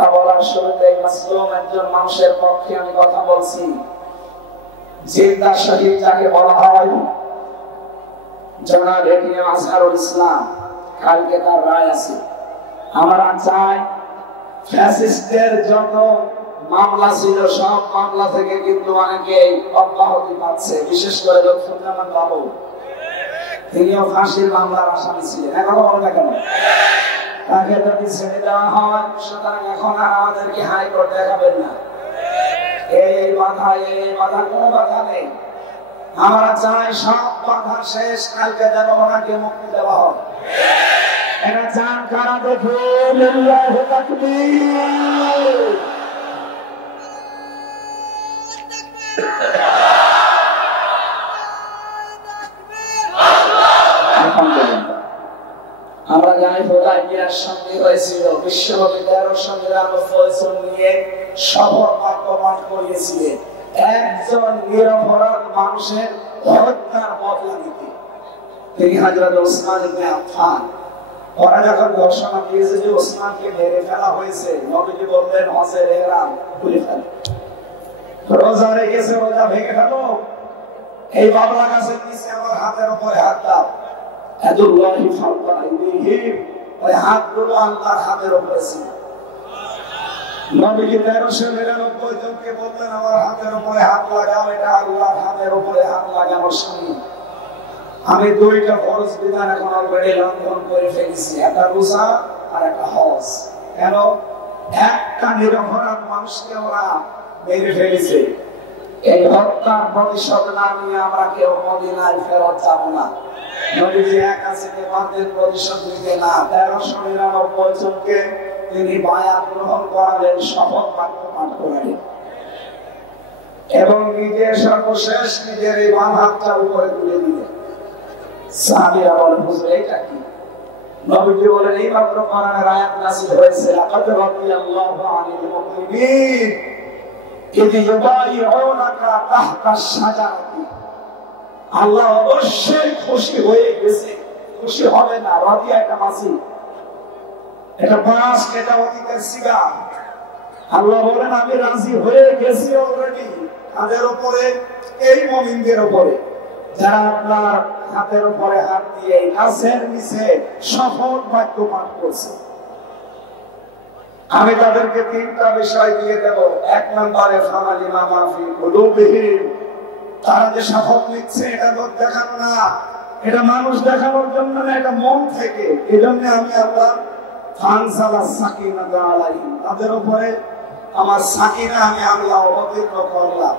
কথা বলার শুরুতে মাসলুম একজন মানুষের পক্ষে আমি কথা বলছি, জিন্দা শহীদ যাকে বলা হয়, জনাব এটিএম আজহারুল ইসলাম। কালকে তার রায় আছে। আমরা চাই ফ্যাসিস্টদের যত মামলা ছিল সব মামলা থেকে কিন্তু অনেকেই অব্যাহতি পাচ্ছে, বিশেষ করে লক্ষ্মীজামান বাবু, তিনিও ফাঁসির মামলার আসামি ছিলেন। এখন বলো না কেন তাকে যদি ছেড়ে দেওয়া হয়, সুতরাং এখন আর আমাদেরকে হাইকোর্ট দেখাবেন না। এই বাধা কোনো বাধা নেই। আমরা চাই সব বাধা শেষ, কালকে যেন ওনাকে মুক্তি দেওয়া হয়। এটা চান কারা দেখুন, লিল্লাহি তাকবীর। আমরা জানি হুদায়বিয়ার সন্ধি হয়েছিল, বিশ্বব্যাপী 1399 জন নিয়ে শপথ বাক্য পাঠ করিয়েছিলেন একজন নিরপরাধ মানুষের হত্যার বদলা নিতে। তিনি হযরত ওসমান ইবনে আফফান। ওরা যখন ঘোষণা দিয়েছে যে ওসমানকে মেরে ফেলা হয়েছে, নবীজি বললেন হজের ইহরাম খুলে ফেল, রোজা রেখেছে রোজা ভেঙে ফেলো, এই বাবলা গাছের নিচে আমার হাতের উপরে হাত দাও, আদুল্লাহি ফাওকা আইদিহিম, ওই হাতগুলো আল্লাহর হাতের উপরে ছিল। নবীজি 1399 জনকে বললেন আমার হাতের উপরে হাত লাগাও, এটা আল্লাহর হাতের উপরে হাত লাগানোর সময়। আমি দুইটা ফরজ বিধান এখন অলরেডি লঙ্ঘন করে ফেলেছি, একটা রোজা আর একটা হজ। কেন? একটা নিরপরাধ মানুষকে ওরা মেরে ফেলেছে। এই হত্যার প্রতিশোধ না নিয়ে আমরা কেউ মদিনায় ফেরত যাব না। নবীজি একা থেকে বাঁধের প্রতিশোধ নিতে না, 1399 জনকে তিনি বায়াত গ্রহণ করালেন, শপথ বাক্য পাঠ করালেন এবং নিজের সর্বশেষ নিজের এই বাম হাতটা উপরে তুলে দিলেন। সাহাবীরা বলেন হুজুর এটা কি? নবীজি বলেন এই মাত্র কোরআনের আয়াত নাযিল হয়েছে, লাকাদ রাদিয়াল্লাহু আনিল মুমিনিন ইয ইউবাইউনাকা তাহতা আশ-শাজারাতি। আল্লাহ অবশ্যই খুশি হয়ে গেছে, খুশি হবে না, রাদিয়া এটা মাসি, এটা পাস, এটা অতীতের সিগা। আল্লাহ বলেন আমি রাজি হয়ে গেছি অলরেডি তাদের উপরে, এই মুমিনদের উপরে যারা আপনার হাতের উপরে হাত দিয়ে গাছের নিচে শপথ বাক্য পাঠ করছে। আমি তাদেরকে তিনটা বিষয় দিয়ে দেব। এক নম্বরে ফামালিমা মাফি কুলুবিহিম, তারা যে শপথ নিচ্ছে এটা লোক দেখানো না, এটা মানুষ দেখানোর জন্য না, এটা মন থেকে। এজন্য আমি আল্লাহ ফানসালা সাকিনাতা আলাইহিম, তাদের উপরে আমার সাকিনা আমি আল্লাহ অবতীর্ণ করলাম।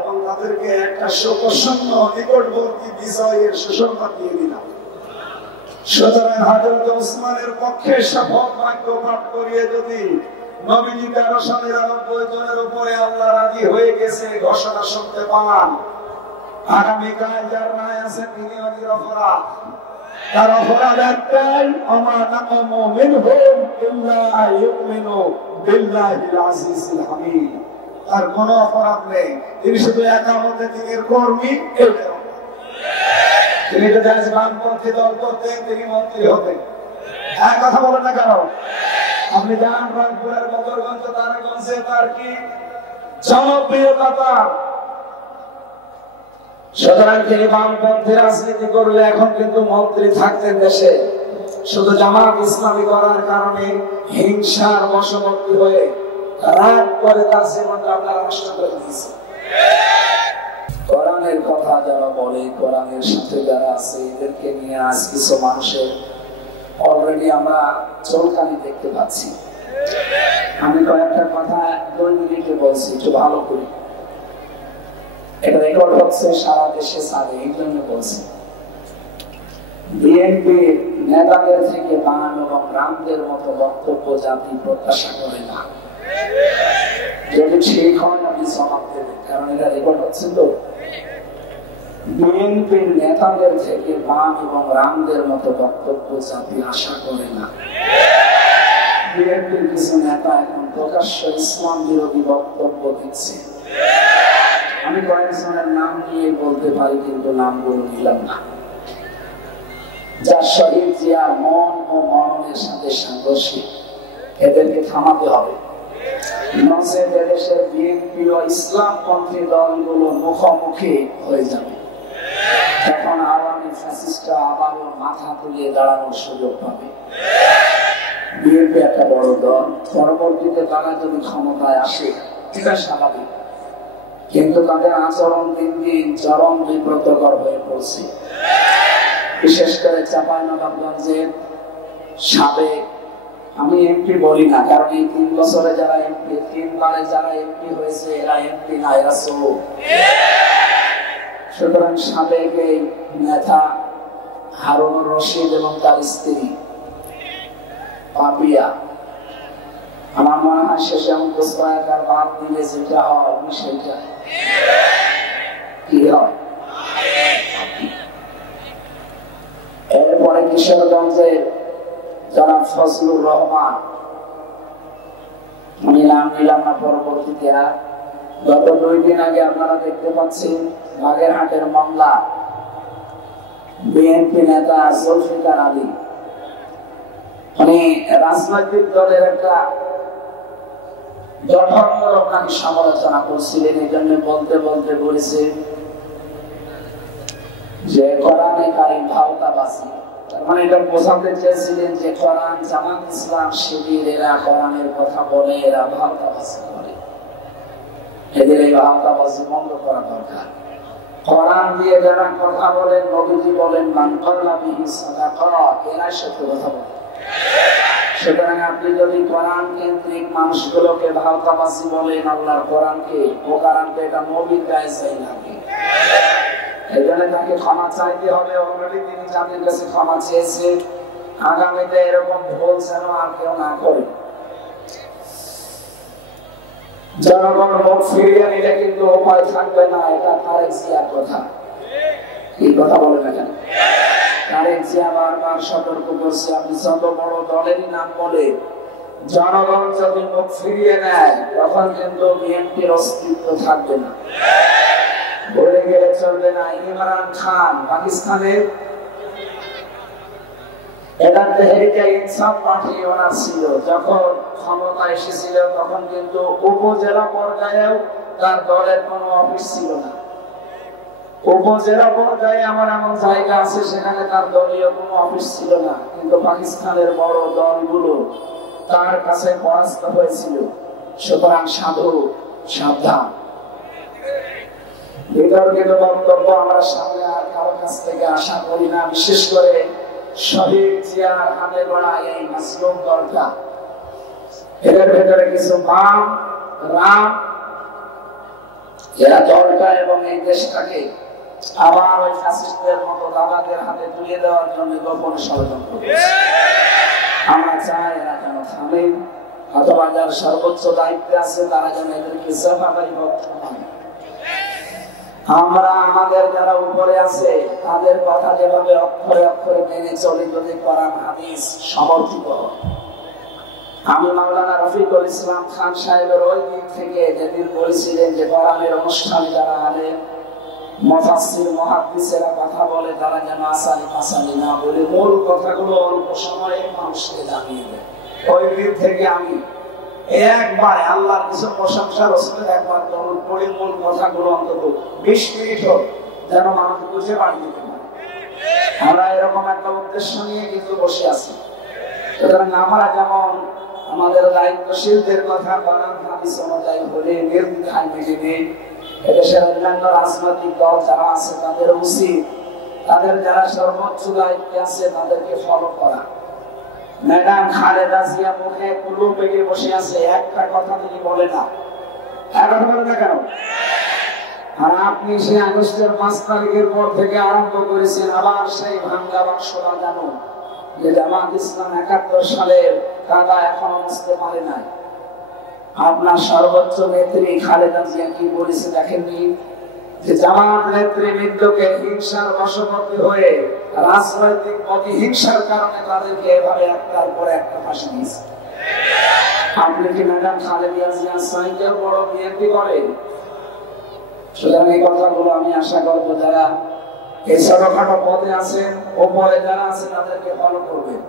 এবং তাদেরকে একটা সুপ্রসন্ন নিকটবর্তী বিজয়ের সুসংবাদ দিয়ে দিলাম। সুতরাং হযরত ওসমানের পক্ষে শপথ বাক্য পাঠ করিয়ে যদি নবীজি 1399 জনের উপরে আল্লাহ রাজি হয়ে গেছে ঘোষণা শুনতে পান, আগামীকাল যার রায় আছে তিনি নিরপরাধ। তার অপরাধ একটাই, আমা নাকামু মিনহুম ইল্লা আইয়ুমিনু বিল্লাহিল আজিজিল হামিদ। তার কোনো অপরাধ নেই, তিনি শুধু একামতে দিনের কর্মী। তিনি যদি আজ বামপন্থী দল করতেন তিনি মন্ত্রী হতেন। এক কথা বলেন না কেন? আপনি যান রংপুরের বদরগঞ্জ, তারাগঞ্জে তার কি জনপ্রিয়তা তার। সুতরাং তিনি বামপন্থী রাজনীতি করলে এখন কিন্তু মন্ত্রী থাকতেন দেশে, শুধু জামাত ইসলামী করার কারণে হিংসার বশবর্তী হয়ে রাগ করে তার জীবনটা আপনারা নষ্ট করে দিয়েছে। কোরআনের কথা যারা বলে, কোরআনের সাথে যারা আছে, এদেরকে নিয়ে আজ কিছু মানুষের অলরেডি আমরা চলকানি দেখতে পাচ্ছি। আমি কয়েকটা কথা 2 মিনিটে বলছি, একটু ভালো করি। এটা রেকর্ড হচ্ছে সারা দেশে সারে, এই জন্য বলছি। বিএনপি নেতাদের থেকে বাম এবং রামদের মতো বক্তব্য জাতি প্রত্যাশা করে না। যদি ঠিক হয় আপনি জবাব দেবেন, কারণ এটা রেকর্ড হচ্ছে। তো বিএনপির নেতাদের থেকে বাম এবং রামদের মতো বক্তব্য জাতি আশা করে না। বিএনপির কিছু নেতা এখন প্রকাশ্য ইসলাম বিরোধী বক্তব্য দিচ্ছে। আমি কয়েকজনের নাম নিয়ে বলতে পারি, কিন্তু নামগুলো নিলাম না। যার শহীদ জিয়ার মন ও মননে যে সাংঘর্ষিক, এদেরকে থামাতে হবে। নচেত এদেশের বিএনপি ও ইসলামপন্থী দলগুলো মুখোমুখি হয়ে যাবে। তখন আওয়ামী ফ্যাসিস্টরা আবারও মাথা তুলিয়ে দাঁড়ানোর সুযোগ পাবে। বিএনপি একটা বড় দল, পরবর্তীতে তারা যদি ক্ষমতায় আসে এটা স্বাভাবিক, কিন্তু তাদের আচরণ দিন দিন চরম বিব্রতকর হয়ে পড়ছে। বিশেষ করে চাঁপাইনবাবগঞ্জের সাবেক, আমি এমপি বলি না, কারণ এই 3 বছরে যারা এমপি, 3বারে যারা এমপি হয়েছে এরা এমপি না, এরা চোর। সুতরাং সাবেক এই নেতা হারুনুর রশিদ এবং তার স্ত্রী পাপিয়া, আমার মনে হয় শেষে অঙ্কুশায়ার বাদ দিলে যেটা হয় সেটা কি হয়। এরপরে কিশোরগঞ্জে যারা ফজলুর রহমান, আমি নাম নিলাম না পরবর্তীতে, গত 2 দিন আগে আপনারা দেখতে পাচ্ছেন বাগেরহাটের মামলা, বিএনপি নেতা জুলফিকার আলী উনি রাজনৈতিক দলের একটা গঠনমূলক নাকি সমালোচনা করছিলেন। এই জন্য বলতে বলতে বলেছে যে কোরআনে কারিম ভাওতাবাজি, তার মানে এটা বোঝাতে চেয়েছিলেন যে কোরআন, জামাত ইসলাম শিবির এরা কোরআনের কথা বলে, এরা ভাওতাবাজি করে, এদের এই ভাওতাবাজি বন্ধ করা দরকার। কোরআন দিয়ে যারা কথা বলেন, নবীজি বলেন মান ক্বালা বিহি সাদাকা, এরা সত্য কথা বলে। সুতরাং আপনি যদি কোরআন কেন্দ্রিক মানুষগুলোকে ভাওতাবাজি বলেন, আল্লাহর কোরআনকে বোকার আনতে, এটা নবীর গায়ে চাই নাকি? এই জন্য তাকে ক্ষমা চাইতে হবে। অলরেডি তিনি জাতির কাছে ক্ষমা চেয়েছে, আগামীতে এরকম ভুল যেন আর কেউ না করে। জনগণ মুখ ফিরিয়ে নিলে কিন্তু উপায় থাকবে না, এটা তারেক জিয়ার কথা। এই কথা বলে না কেন? তারেক জিয়া বারবার সতর্ক করছে, আপনি যত বড় দলেরই নাম বলে জনগণ যদি মুখ ফিরিয়ে নেয় তখন কিন্তু বিএনপির অস্তিত্ব থাকবে না। বলে গেলে চলবে না। ইমরান খান পাকিস্তানের এটা তেহরিকে ইনসাফ পার্টি ওনার ছিল, যখন ক্ষমতা এসেছিল তখন কিন্তু উপজেলা পর্যায়েও তার দলের কোনো অফিস ছিল না। উপজেলা পর্যায়ে আমার এমন জায়গা আছে সেখানে তার দলীয় কোনো অফিস ছিল না, কিন্তু পাকিস্তানের বড় দলগুলো তার কাছে পরাস্ত হয়েছিল। সুতরাং সাধু সাবধান। বিতর্কিত বক্তব্য আমরা সামনে আর কারো কাছ থেকে আশা করি না, বিশেষ করে শহীদ জিয়ার হাতে গড়া এই মাসলুম দলটা। এদের ভেতরে কিছু বাম রাম এরা দলটা এবং এই দেশটাকে আবার ওই ফ্যাসিস্টদের মতো দাদাদের হাতে তুলে দেওয়ার জন্য গোপনে ষড়যন্ত্র করছে। আমরা চাই এরা যেন থামে, অথবা যারা সর্বোচ্চ দায়িত্বে আছে তারা যেন এদেরকে সাফাই বক্তব্য। আমরা আমাদের যারা উপরে আছে তাদের কথা যেভাবে অক্ষরে অক্ষরে মেনে চলি, যদি কোরআন হাদিস সমর্থিত হয়। আমি মাওলানা রফিকুল ইসলাম খান সাহেবের ওই দিক থেকে যেদিন বলেছিলেন যে কোরআনের অনুষ্ঠানে যারা আলেম মুফাসসির মুহাদ্দিসেরা কথা বলে তারা যেন আসালি ফাসালি না বলে মূল কথাগুলো অল্প সময়ে মানুষকে জানিয়ে দেয়, ওই দিক থেকে আমি একবার আল্লাহর কিছু প্রশংসা রসুলের একবার দরুদ পড়ি, মূল কথাগুলো অন্তত 20 মিনিট হোক যেন মানুষ বুঝে বাড়ি দিতে পারে। আমরা এরকম একটা উদ্দেশ্য নিয়ে কিন্তু বসে আছি। সুতরাং আমরা যেমন আমাদের দায়িত্বশীলদের কথা কোরআন হাদিস অনুযায়ী বলে নির্দ্বিধায় মেনে নেই, এদেশের অন্যান্য রাজনৈতিক দল যারা আছে তাদের উচিত তাদের যারা সর্বোচ্চ দায়িত্বে আছে তাদেরকে ফলো করা। ম্যাডাম খালেদা জিয়া মুখে কুলু পেটে বসে আছে, একটা কথা তিনি বলে না। এখন বলে না কেন? আর আপনি সেই আগস্টের 5 তারিখের পর থেকে আরম্ভ করেছেন আবার সেই ভাঙ্গা বাক্স বাজানো, যে জামাত ইসলাম 71 সালের কাদা এখনো মুছতে পারে নাই। আপনার সর্বোচ্চ নেত্রী খালেদা জিয়া কি বলেছে দেখেননি? যে জামাত নেতৃবৃন্দকে হিংসার বশবর্তী হয়ে রাজনৈতিক প্রতিহিংসার কারণে তাদেরকে এভাবে একটার পর একটা ফাঁসি দিয়েছে। আপনি কি ম্যাডাম খালেদা জিয়ার সাইকে বড় বিএনপি করেন? সুতরাং এই কথাগুলো আমি আশা করবো যারা এই ছোটখাটো পদে আছেন, ওপরে যারা আছে তাদেরকে ফলো করবেন।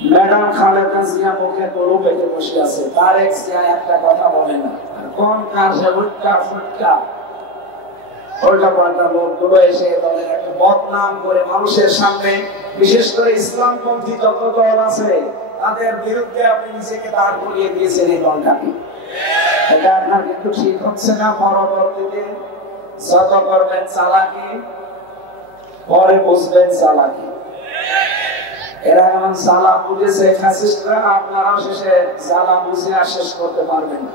ম্যাডাম খালেদা জিয়া মুখে গরু পেটে বসে আছে, তারেক জিয়া একটা কথা বলে না। কোন কাজে উল্টা ফুটকা উল্টা পাল্টা লোকগুলো এসে দলের একটা বদনাম করে মানুষের সামনে, বিশেষ করে ইসলামপন্থী যত দল আছে তাদের বিরুদ্ধে আপনি নিজেকে দাঁড় করিয়ে দিয়েছেন এই দলটাকে। এটা আপনার কিন্তু ঠিক হচ্ছে না। পরবর্তীতে যত করবেন চালাকি, পরে বুঝবেন চালাকি। এরা এমন জ্বালা বুঝেছে ফ্যাসিস্টরা, আপনারাও শেষে জ্বালা বুঝে আর শেষ করতে পারবেন না।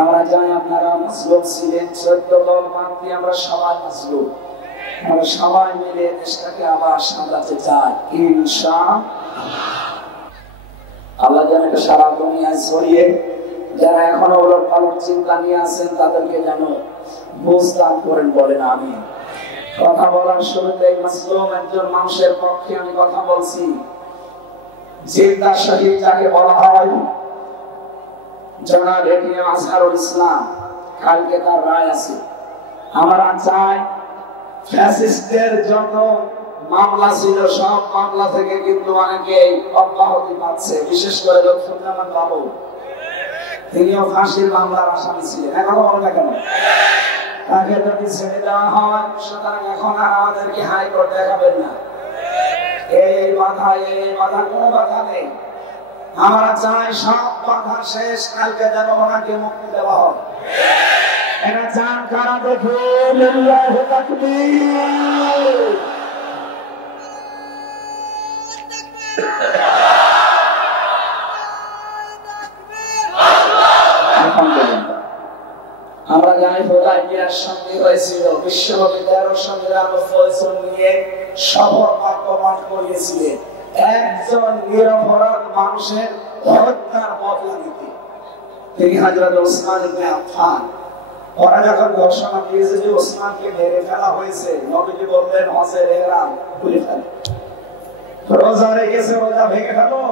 আমরা জানি আপনারা মজলুম ছিলেন, 14 দল বাদ দিয়ে আমরা সবাই মজলুম। আমরা সবাই মিলে দেশটাকে আবার সামলাতে চাই ইনশাআল্লাহ। যেন এটা সারা দুনিয়ায় ছড়িয়ে, যারা এখনো ওলট পালট চিন্তা নিয়ে আছেন তাদেরকে যেন বুঝ দান করেন, বলেন আমিন। কথা বলার শুরুতে মাসলুম একজন মানুষের পক্ষে আমি কথা বলছি। জিন্দা শহীদ যাকে বলা হয়, জনাব এটিএম আজহারুল ইসলাম, কালকে তার রায় আছে। আমরা চাই ফ্যাসিস্টদের যত মামলা ছিল সব মামলা থেকে কিন্তু অনেকে অব্যাহতি পাচ্ছে। বিশেষ করে লক্ষ্মীনারায়ণ বাবু, তিনিও ফাঁসির মামলার আসামি ছিলেন। এখন বলো না কেন তাকে যদি ছেড়ে দেওয়া হয়, সুতরাং এখন আর আমাদেরকে হাইকোর্ট দেখাবেন না। এই বাধা কোনো বাধা নেই। আমরা চাই সব বাধা শেষ, কালকে যেন ওনাকে মুক্তি দেওয়া হয়। এরা চান কারা দেখে লিল্লাহি তাকবীর। আমরা জানি হুদায়বিয়ার সন্ধি হয়েছিল, বিশ্বব্যাপী 1399 নিয়ে শপথ বাক্য পাঠ করিয়েছিলেন একজন নিরপরাধ মানুষের হত্যার বদলা নিতে। তিনি হযরত ওসমান ইবনে আফফান। ওরা যখন ঘোষণা দিয়েছে যে ওসমানকে মেরে ফেলা হয়েছে, নবীজি বললেন হজের ইহরাম খুলে ফেলো, রোজা রেখেছে রোজা ভেঙে ফেলো,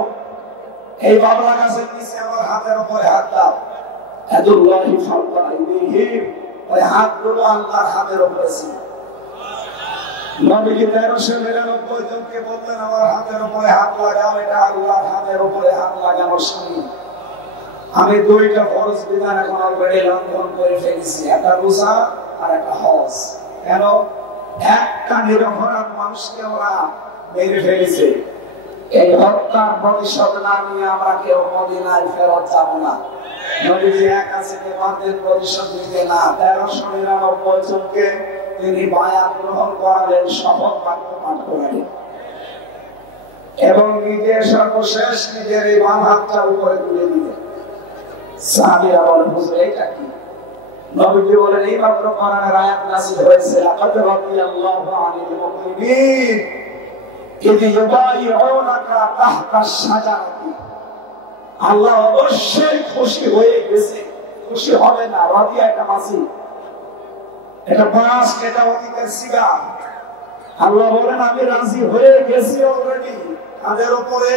এই বাবলা গাছের নিচে আমার হাতের উপরে হাত দাও। আদুল্লাহি ফাওকা আইদিহিম, ওই হাতগুলো আল্লাহর হাতের উপরে ছিল। নবীজি 1399 জনকে বললেন আমার হাতের উপরে হাত লাগাও, এটা আল্লাহর হাতের উপরে হাত লাগানোর সময় আমি দুইটা ফরজ বিধান এখন অলরেডি লঙ্ঘন করে ফেলেছি, একটা রোজা আর একটা হজ। কেন? একটা নিরপরাধ মানুষকে ওরা মেরে ফেলেছে। এই হত্যার প্রতিশোধ না নিয়ে আমরা কেউ মদিনায় ফেরত যাব না। নবীজি একা থেকে বাঁধের প্রতিশোধ নিতে না, 1399 জনকে তিনি বায়াত গ্রহণ করালেন, শপথ বাক্য পাঠ করালেন এবং নিজে সর্বশেষ নিজের এই বাম হাতটা উপরে তুলে দিলেন। সাহাবীরা বলেন হুজুর এটা কি? নবীজি বলেন এই মাত্র কোরআনের আয়াত নাযিল হয়েছে, লাকাদ রাদিয়াল্লাহু আনিল মুমিনিন ইয ইউবাইউনাকা তাহতাশ শাজারাতি। আল্লাহ অবশ্যই খুশি হয়ে গেছে, খুশি হবে না। রাদিয়া একটা মাসি, এটা পাস, এটা অতীতের সিগা। আল্লাহ বলেন আমি রাজি হয়ে গেছি অলরেডি তাদের উপরে,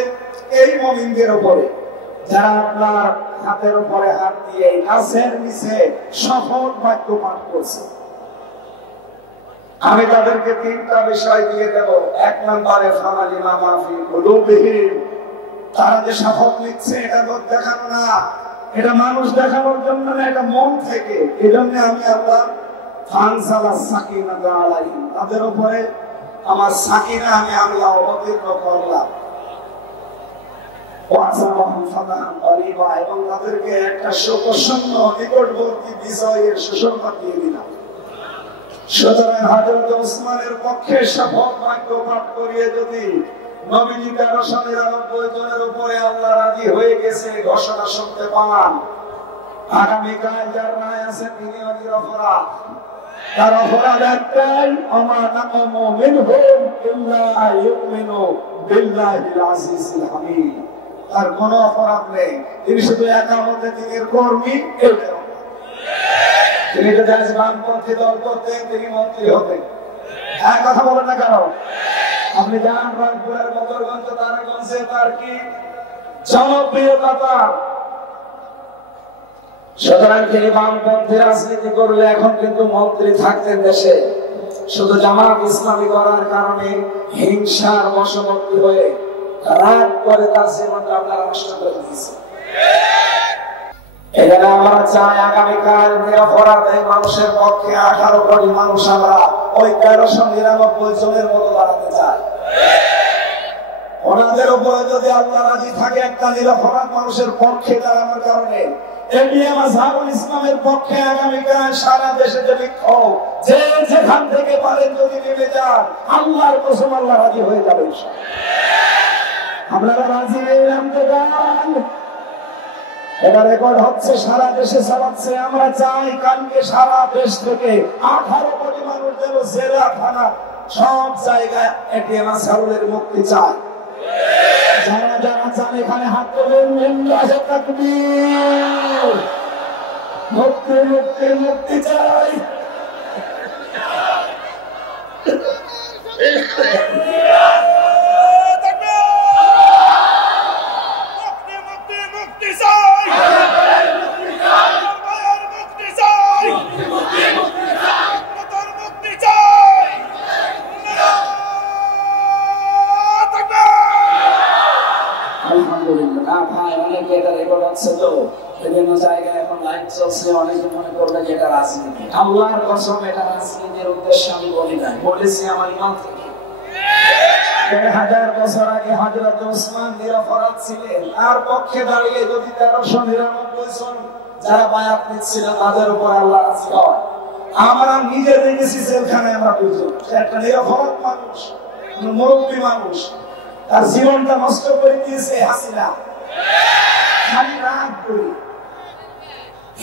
এই মুমিনদের উপরে যারা আপনার হাতের উপরে হাত দিয়ে গাছের নিচে শপথ বাক্য পাঠ করছে। আমি তাদেরকে 3টা বিষয় দিয়ে দেব। 1 নম্বরে ফামালিমা মাফি কুলুবিহিম, তারা যে শপথ নিচ্ছে এটা লোক দেখানো না, এটা মানুষ দেখানোর জন্য না, এটা মন থেকে। এই জন্য আমি আল্লাহ ফানসালাস সাকিনাতা আলাইহিম, তাদের উপরে আমার সাকিনা আমি আল্লাহ অবতীর্ণ করলাম। এবং তাদেরকে একটা সুপ্রসন্ন নিকটবর্তী বিজয়ের সুসংবাদ দিয়ে দিলাম। সুতরাং হযরত ওসমানের পক্ষে শপথ বাক্য পাঠ করিয়ে যদি নবীজি 1399 জনের উপরে আল্লাহ রাজি হয়ে গেছে ঘোষণা শুনতে পান, আগামীকাল যার রায় আছে তিনি নিরপরাধ। তার অপরাধ একটাই, আমা নাকামু মিনহুম ইল্লা আইয়ুমিনু বিল্লাহিল আজিজিল হামিদ। তার কোনো অপরাধ নেই, তিনি শুধু একামতে দিনের কর্মী। তিনি যদি আজ বামপন্থী দল করতেন তিনি মন্ত্রী হতেন। এক কথা বলেন না কেন? আপনি জান রংপুরের বদরগঞ্জ তারাগঞ্জে তার কি জনপ্রিয়তা তার। সুতরাং তিনি বামপন্থী রাজনীতি করলে এখন কিন্তু মন্ত্রী থাকতেন দেশে, শুধু জামাত ইসলামী করার কারণে হিংসার বশবর্তী হয়ে রাত করে তার জীবনটা আপনারা নষ্ট করে দিয়েছে। এখানে আমরা চাই আগামীকাল নিরপরাধ এই মানুষের পক্ষে 18 কোটি মানুষ আমরা ওই 1399 জনের মতো দাঁড়াতে চাই। ওনাদের উপরে যদি আল্লাহ রাজি থাকে একটা নিরপরাধ মানুষের পক্ষে দাঁড়ানোর কারণে ইসলামের পক্ষে আগামীকাল সারা দেশে যে বিক্ষোভ যে যেখান থেকে পারেন যদি নেমে যান, আল্লাহর কসম আল্লাহ রাজি হয়ে যাবে। আপনারা রাজি নামতে যান। এটা রেকর্ড হচ্ছে, সারা দেশে চালাচ্ছে। আমরা চাই কালকে সারা দেশ থেকে 18 কোটি মানুষ যেন জেলা থানা সব জায়গায় এটিএম সারুলের মুক্তি চায়। যারা যারা চান এখানে হাত তোলেন, লিল্লাহি তাকবীর। মুক্তি মুক্তি মুক্তি চাই। আল্লাহর কসম এটা রাজনীতির উদ্দেশ্যে আমি বলি নাই, বলেছি আমার ইমান থেকে। 1000 বছর আগে হযরত ওসমান নিরপরাধ ছিলেন, তার পক্ষে দাঁড়িয়ে যদি 1399 জন যারা বায়াত নিচ্ছিল তাদের উপর আল্লাহ রাজি হয়। আমরা নিজে দেখেছি জেলখানায় আমরা বুঝি একটা নিরপরাধ মানুষ, মুরব্বী মানুষ, তার জীবনটা নষ্ট করে দিয়েছে হাসিনা। খালি রাগ করি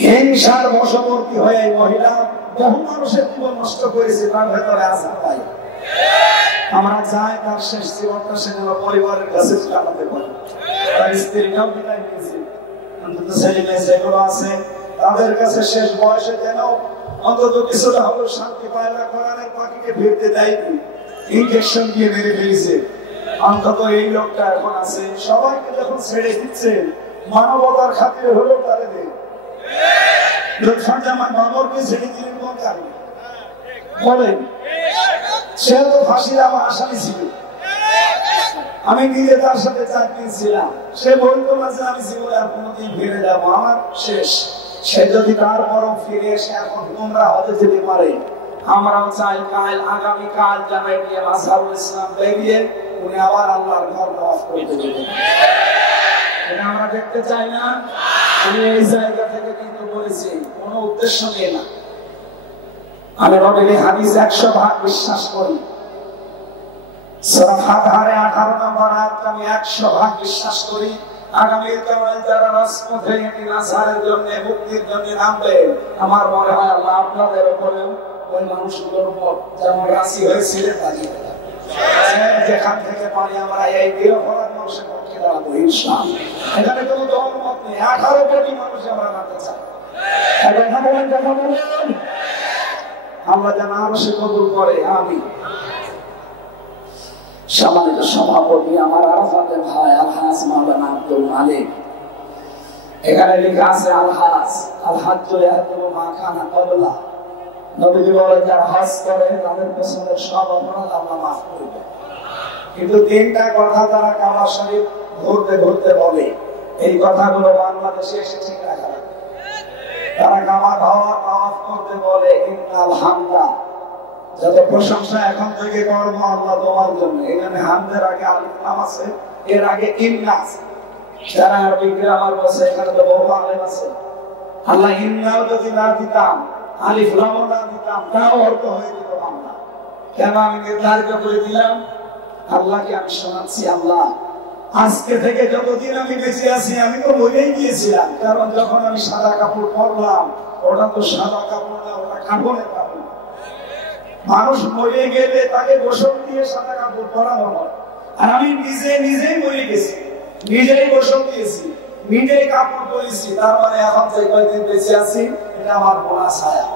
হিংসার বশবর্তী হয়ে এই মহিলা বহু মানুষের জীবন নষ্ট করেছে, তার ভেতরে আসার পাই। আমরা চাই তার শেষ জীবনটা সে যেন পরিবারের কাছে কাটাতে পারে। তার স্ত্রীটাও বিদায় নিয়েছে, অন্তত ছেলে মেয়ে যেগুলো আছে তাদের কাছে শেষ বয়সে যেন অন্তত কিছুটা হলেও শান্তি পায় না। কোরআনের পাখিকে ফিরতে দেয়নি, ইনজেকশন দিয়ে মেরে ফেলেছে। অন্তত এই লোকটা এখন আছে, সবাইকে যখন ছেড়ে দিচ্ছে মানবতার খাতিরে হলেও তারে দেয়। বাবরকে ছেড়ে দিলেন কোন কারণে বলেন? সে তো ফাঁসির আমার আসামি ছিল, আমি নিজে তার সাথে চাকরি ছিলাম। সে বলতো না যে আমি জীবনে আর কোনোদিন ফিরে যাবো, আমার শেষ। সে যদি তারপরও ফিরে এসে এখন তোমরা হতে যেতে পারে, আমরাও চাই কাল আগামীকাল যেন এটিএম আজহারুল ইসলাম বেরিয়ে উনি আবার আল্লাহর ঘর ওয়াজ করতে যেতেন। এটা আমরা দেখতে চাই না। আমি এই জায়গা থেকে কিন্তু বলেছি কোনো উদ্দেশ্য নিয়ে না, আমি নবীর হাদিস 100% বিশ্বাস করি। সূরা ফাতহারে 18 নম্বর আয়াত আমি 100% বিশ্বাস করি। আগামীকাল যারা রাজপথে এটি নাসারের জন্য মুক্তির জন্য নামবে, আমার মনে হয় আল্লাহ আপনাদের উপরেও ওই মানুষগুলোর উপর যেমন রাজি হয়েছিলেন রাজি হবে। যেখান থেকে পারি আমরা এই নিরপরাধ মানুষের পক্ষে দাঁড়াবো ইনশাআল্লাহ। এখানে কোনো দলমত নেই, 18 কোটি মানুষ আমরা নামতে চাই। কথা বলেন, কথা বলেন। আল্লাহ যেন আরো সে কবুল করে, আমিন। সম্মানিত সভাপতি আমার আরাফাতের ভাই আলহাজ মাওলানা আব্দুল মালিক, এখানে লেখা আছে আলহাজ আলহাজ্জ ইয়াহদু মা কানা ক্বাবলা। নবীজি বলেন যারা হজ করে তাদের পেছনের সব অপরাধ আল্লাহ মাফ করে দেন। কিন্তু তিনটা কথা তারা কাবা শরীফ ঘুরতে ঘুরতে বলে, এই কথাগুলো বাংলাদেশে এসে ঠিক রাখা লাগবে। তারা কাবা ঘর তাওয়াফ করতে বলে ইন্নাল হামদা, যত প্রশংসা এখন থেকে করব আল্লাহ তোমার জন্য। এখানে হামদের আগে আলিফ লাম আছে, এর আগে ইন্না আছে। যারা আরবি গ্রামার বসে এখানে তো বহু আলেম আছে। আল্লাহ ইন্নাও যদি না দিতাম, আলিফ লাম না দিতাম, তাও অর্থ হয়ে যেত বাংলা। কেন আমি নির্ধারিত করে দিলাম? আল্লাহকে আমি শোনাচ্ছি, আল্লাহ আজকে থেকে যতদিন আমি বেঁচে আছি আমি তো মরেই গিয়েছিলাম, কারণ যখন আমি সাদা কাপড় পরলাম ওটা তো সাদা কাপড় না, ওটা কাপড়ের কাপড়। মানুষ মরে গেলে তাকে গোসল দিয়ে সাদা কাপড় পরানো হয়, আর আমি নিজেই মরে গেছি, নিজেই গোসল দিয়েছি, নিজেই কাপড় পরেছি। তার মানে এখন যে কয়দিন বেঁচে আছি এটা আমার বোনাস ছায়া।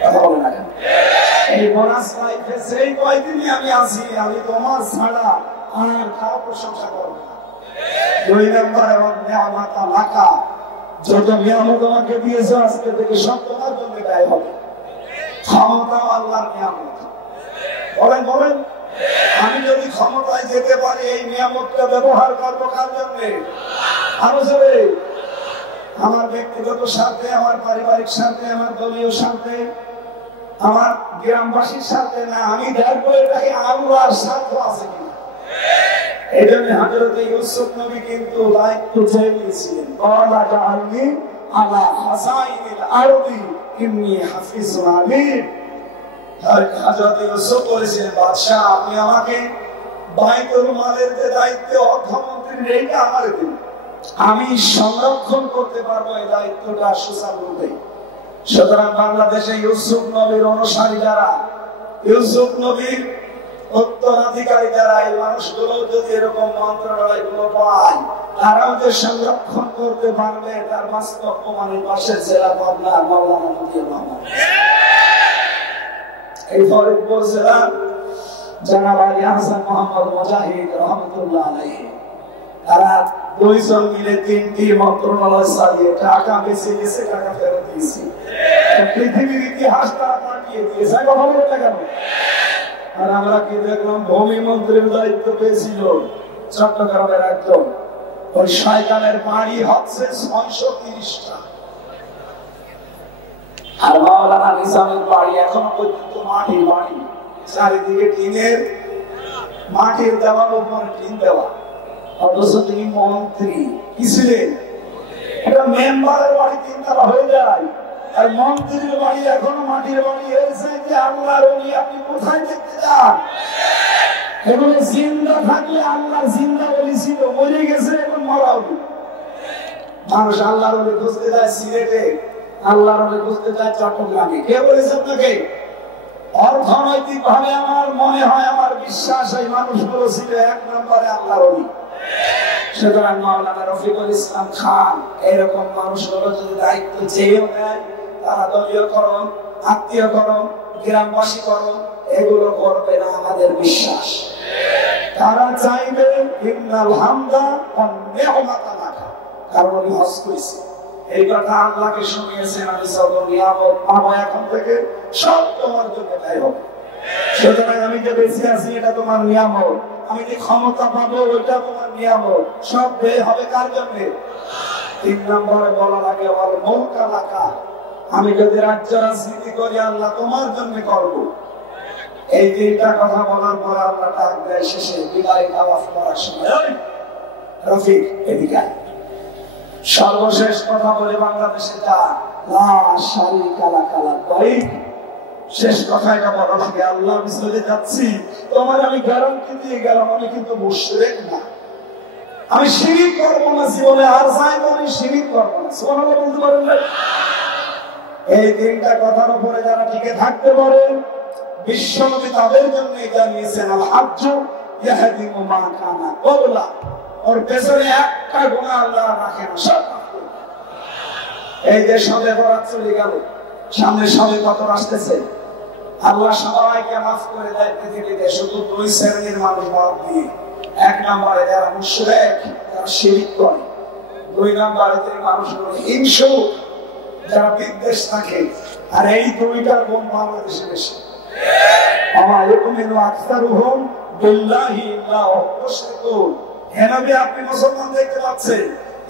কথা বলে না কেন? এই বোনাস লাইফে সেই কয়দিনই আমি আছি, আমি তোমার ছাড়া আর কারো প্রশংসা করব না। 2 নম্বর এবং নিয়ামত লাকা, যত নিয়ামত তোমাকে দিয়েছে আজকে থেকে সব তোমার জন্য ব্যয় হবে। ক্ষমতা আল্লাহর নিয়ামত। বলেন বলেন, আমি যদি ক্ষমতায় যেতে পারি এই নিয়ামতটা ব্যবহার করবো কার জন্য? আরো জোরে। আমার ব্যক্তিগত স্বার্থে, আমার পারিবারিক স্বার্থে, আমার দলীয় স্বার্থে, আমার গ্রামবাসীর স্বার্থে না। আমি দেখবো এটাই আল্লাহর স্বার্থ আছে কিনা। এই জন্য হযরত ইউসুফ নবী কিন্তু দায়িত্ব চেয়ে নিয়েছিলেন। ক্বালা জাআলনি আলা খাযাইনিল আরদি ইন্নী হাফিজুন আলীম। হযরত ইউসুফ বলেছিলেন, বাদশা আপনি আমাকে বাইতুল মালের যে দায়িত্ব, অর্থমন্ত্রীর, এইটা আমার দিন, আমি সংরক্ষণ করতে পারবো এই দায়িত্বটা সুচারুরূপে। সুতরাং বাংলাদেশে ইউসুফ নবীর অনুসারী যারা, ইউসুফ নবীর উত্তরাধিকারী যারা, এই মানুষগুলো যদি এরকম মন্ত্রণালয়গুলো পায়, তারাও যে সংরক্ষণ করতে পারবে তার বাস্তব প্রমাণের পাশে জেলা পাবনা মাওলানা মতিউর রহমান। এই ফরিদপুর জেলার জনাব আলী হাসান মোহাম্মদ মুজাহিদ রহমতুল্লাহ আলাইহি, তারা দুইজন মিলে 3টি মন্ত্রণালয় চালিয়ে টাকা বেঁচে গেছে, টাকা ফেরত দিয়েছে। পৃথিবীর ইতিহাস তারা পাঠিয়ে দিয়েছে। কথা বলতে কেন? আর আমরা কি দেখলাম, ভূমি মন্ত্রীর দায়িত্ব পেয়েছিল চট্টগ্রামের একজন, ওই শয়তানের বাড়ি হচ্ছে 630টা। আর মাওলানা নিজামের বাড়ি এখনো পর্যন্ত মাটির বাড়ি, চারিদিকে টিনের, মাটির দেওয়ার উপরে টিন দেওয়া। অথচ তিনি মন্ত্রী কি ছিলেন? একটা মেম্বারের বাড়ি 3 তলা হয়ে যায়, আর মন্ত্রীর বাড়ি এখনো মাটির বাড়ি। এর চাইতে আল্লাহর ওলি আপনি কোথায় দেখতে চান? এগুলো জিন্দা থাকলে আল্লাহর জিন্দা ওলি ছিল, মরে গেছে এখন মরা ওলি। মানুষ আল্লাহর ওলি খুঁজতে যায় সিলেটে, আল্লাহর ওলি খুঁজতে যায় চট্টগ্রামে। কে বলেছে আপনাকে? অর্থনৈতিক ভাবে আমার মনে হয়, আমার বিশ্বাস, এই মানুষগুলো ছিল 1 নম্বরে আল্লাহর ওলি। সুতরাং মাওলানা রফিকুল ইসলাম খান এরকম মানুষগুলো যদি দায়িত্ব চেয়েও নেয়, তারা দলীয়করণ, আত্মীয়করণ, গ্রামবাসীকরণ এগুলো করবে না, আমাদের বিশ্বাস। তারা চাইবে ইন্নাল হামদা ওয়ান নি'মাতা লাকা, কারণ উনি হজ করেছে। এই কথা আল্লাহকে শুনিয়েছেন, আমি সব নিয়ামত পাবো এখন থেকে, সব তোমার জন্য তাই হবে। সুতরাং আমি যে বেঁচে আছি এটা তোমার নিয়ামত, আমি যে ক্ষমতা পাবো ওইটা তোমার নিয়ামত, সব ব্যয় হবে কার জন্য? 3 নম্বরে বলা লাগে ওয়াল মুলকা লাকা, আমি যদি রাজ্য রাজনীতি করি আল্লাহ তোমার জন্য করব। এই 3টা কথা বলার পর আল্লাহ ডাক দেয় শেষে বিদায় তাওয়াফ করার সময়, রফিক এদিকে। সর্বশেষ কথা বলে বাংলাদেশে যা লা শারিকা লাকা লাব্বাইক, শেষ কথা এটা বলা লাগে, আল্লাহ আমি চলে যাচ্ছি, তোমার আমি গ্যারান্টি দিয়ে গেলাম, আমি কিন্তু মুশরিক না, আমি শিরিক করব না জীবনে, আর চাইবো আমি শিরিক করব না। সুবহানাল্লাহ বলতে পারেন না? এই 3টা কথার উপরে যারা টিকে থাকতে পারে, বিশ্বনবী তাদের জন্য জানিয়েছেন আল হাজ্জু ইয়াহদিমু মা কানা ক্বাবলা, ওর পেছনে একটা গুনাহ আল্লাহ রাখে না, সব মাফ করে দেয়। এই যে সবে বরাত চলে গেল, সামনে সবে কদর আসতেছে, আল্লাহ সবাইকে মাফ করে দেয় পৃথিবীতে, শুধু 2 শ্রেণীর মানুষ বাদ দিয়ে। 1 নম্বরে যারা মুশরিক, যারা শিরক করে। 2 নম্বরে যে মানুষগুলো হিংসুক, যারা বিদ্বেষ থাকে। আর এই 2টার গুণ বাংলাদেশে বেশি। আমার ইউমিনু আকসারুহুম বিল্লাহি ইল্লা হুম মুশরিকুন। নবী আপনি মুসলমান দেখতে পাচ্ছেন,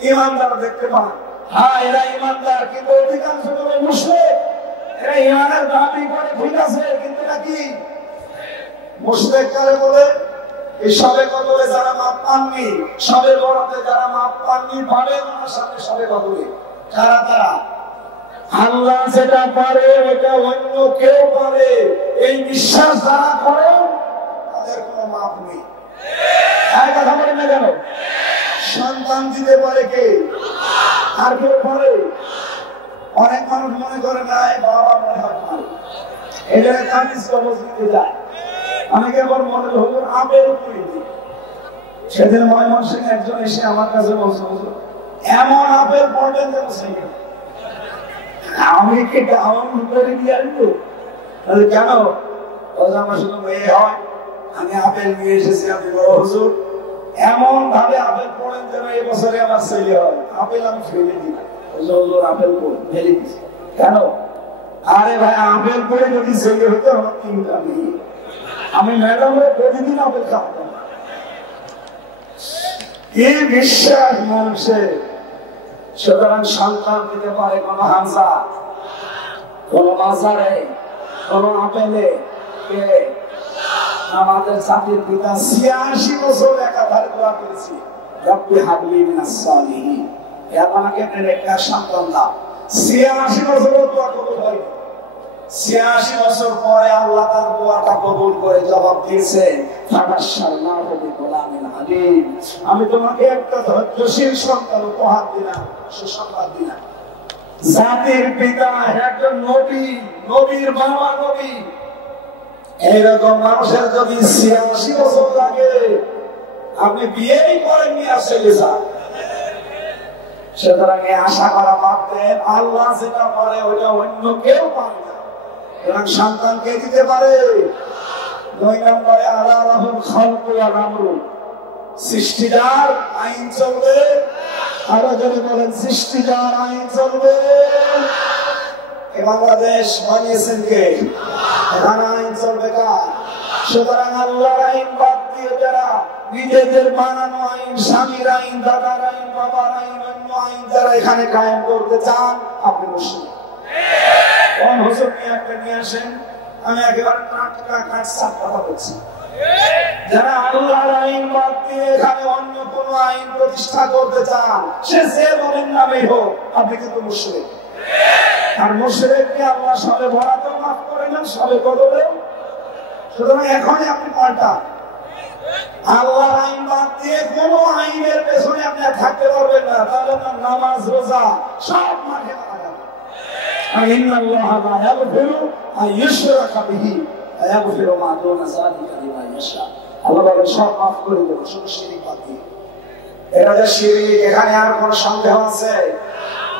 ঈমানদার দেখতে পান, হ্যাঁ এরা ঈমানদার, কিন্তু অধিকাংশ লোক মুশরিক। এরা ঈমানের দাবি করে ঠিক আছে, কিন্তু নাকি মুশরিক কারে বলে? এই সবে কদরে যারা মাপ পাননি, সবে বরাতে যারা মাপ পাননি, পাবেন ওনার সামনে সবে কদরে। কারা তারা? আল্লাহ যেটা পারে ওটা অন্য কেউ পারে, এই বিশ্বাস যারা করে তাদের কোনো মাপ নেই। কথা বলেন না কেন? সন্তান দিতে পারে কে? আর কেউ পারে? অনেক মানুষ মনে করে না বাবা মনে হয় পারে, এই জন্য তাবিজ কবজ দিতে যায়। অনেকে আবার মনে হলো আপেল করে দিই। সেদিন ময়মনসিংহে একজন এসে আমার কাছে বলছে, এমন আপেল পড়বেন যেন সেই আমি কি ডাউন করে দিয়ে আসবো? কেন? আমার শুধু মেয়ে হয়, আমি আপেল নিয়ে এসেছি, আপনি বড় হুজুর এমন ভাবে আপেল পড়েন যেন এই বছরে আমার ছেলে হয়। আপেল আমি ফেলে দিই না, হুজুর আপেল ফেলে দিচ্ছি কেন? আরে ভাই আপেল পড়ে যদি ছেলে হতো আমার 3টা মেয়ে, আমি ম্যাডামের প্রতিদিন অপেক্ষা করতাম। কি বিশ্বাস মানুষের। সুতরাং সন্তান দিতে পারে কোন হামজা, কোন মাজারে, কোন আপেলে, কে? আমাদের জাতির পিতা ৮৬ বছর একাধারে দোয়া করেছি, রব্বি হাবলি মিনাস সালিহিন, হে আল্লাহ আমাকে নেককার সন্তান দাও। ৮৬ বছর দোয়া কবুল হয়। ৮৬ বছর পরে আল্লাহ তার দোয়াটা কবুল করে জবাব দিয়েছেন, ফাবাশশারনাহু বিগুলামিন হালিম, আমি তোমাকে একটা ধৈর্যশীল সন্তান উপহার দিলাম, সুসংবাদ দিলাম। জাতির পিতা একজন নবী, নবীর বাবা নবী। এইরকম মানুষের যদি ৮৬ বছর লাগে, আপনি বিয়েই করেননি আসলে যা। সুতরাং আশা করা পারতেন আল্লাহ যেটা পারে ওইটা অন্য কেউ পারে না। সুতরাং সন্তানকে দিতে পারে। ২ নম্বরে আলা লাহুল খালকু ওয়াল আমরু, সৃষ্টিদার আইন চলবে। আরো যদি বলেন সৃষ্টিদার আইন চলবে। বাংলাদেশ বানিয়েছেন কে? এখানে আইন চলবে কার? সুতরাং আল্লাহর আইন বাদ দিয়ে যারা নিজেদের বানানো আইন, স্বামীর আইন, দাদার আইন, বাবার আইন, অন্য আইন যারা এখানে কায়েম করতে চান, আপনি মুশরিক। কোন হুজুর নিয়ে একটা নিয়ে আসেন, আমি একেবারে কথা বলছি। যারা আল্লাহর আইন বাদ দিয়ে এখানে অন্য কোন আইন প্রতিষ্ঠা করতে চান, সে যে বলেন নামেই হোক, আপনি কিন্তু মুশরিক। আর মুশরিককে আল্লাহ সবে বরাতেও মাফ করে না, সবে কদরেও। সুতরাং এখনই আপনি পাল্টা। আল্লাহর আইন বাদ দিয়ে কোন আইনের পেছনে আপনি থাকতে পারবেন না, তাহলে আপনার নামাজ, রোজা সব মাঠে মারা যাবে। ইন্নাল্লাহা লা ইয়াগফিরু আন ইউশরাকা বিহি ওয়া ইয়াগফিরু মা দুনা যালিকা লিমান ইয়াশা। আল্লাহ বলেন সব মাফ করে দেব, শুধু শিরক বাদ দিয়ে। এটা যে শিরক, এখানে আর কোনো সন্দেহ আছে?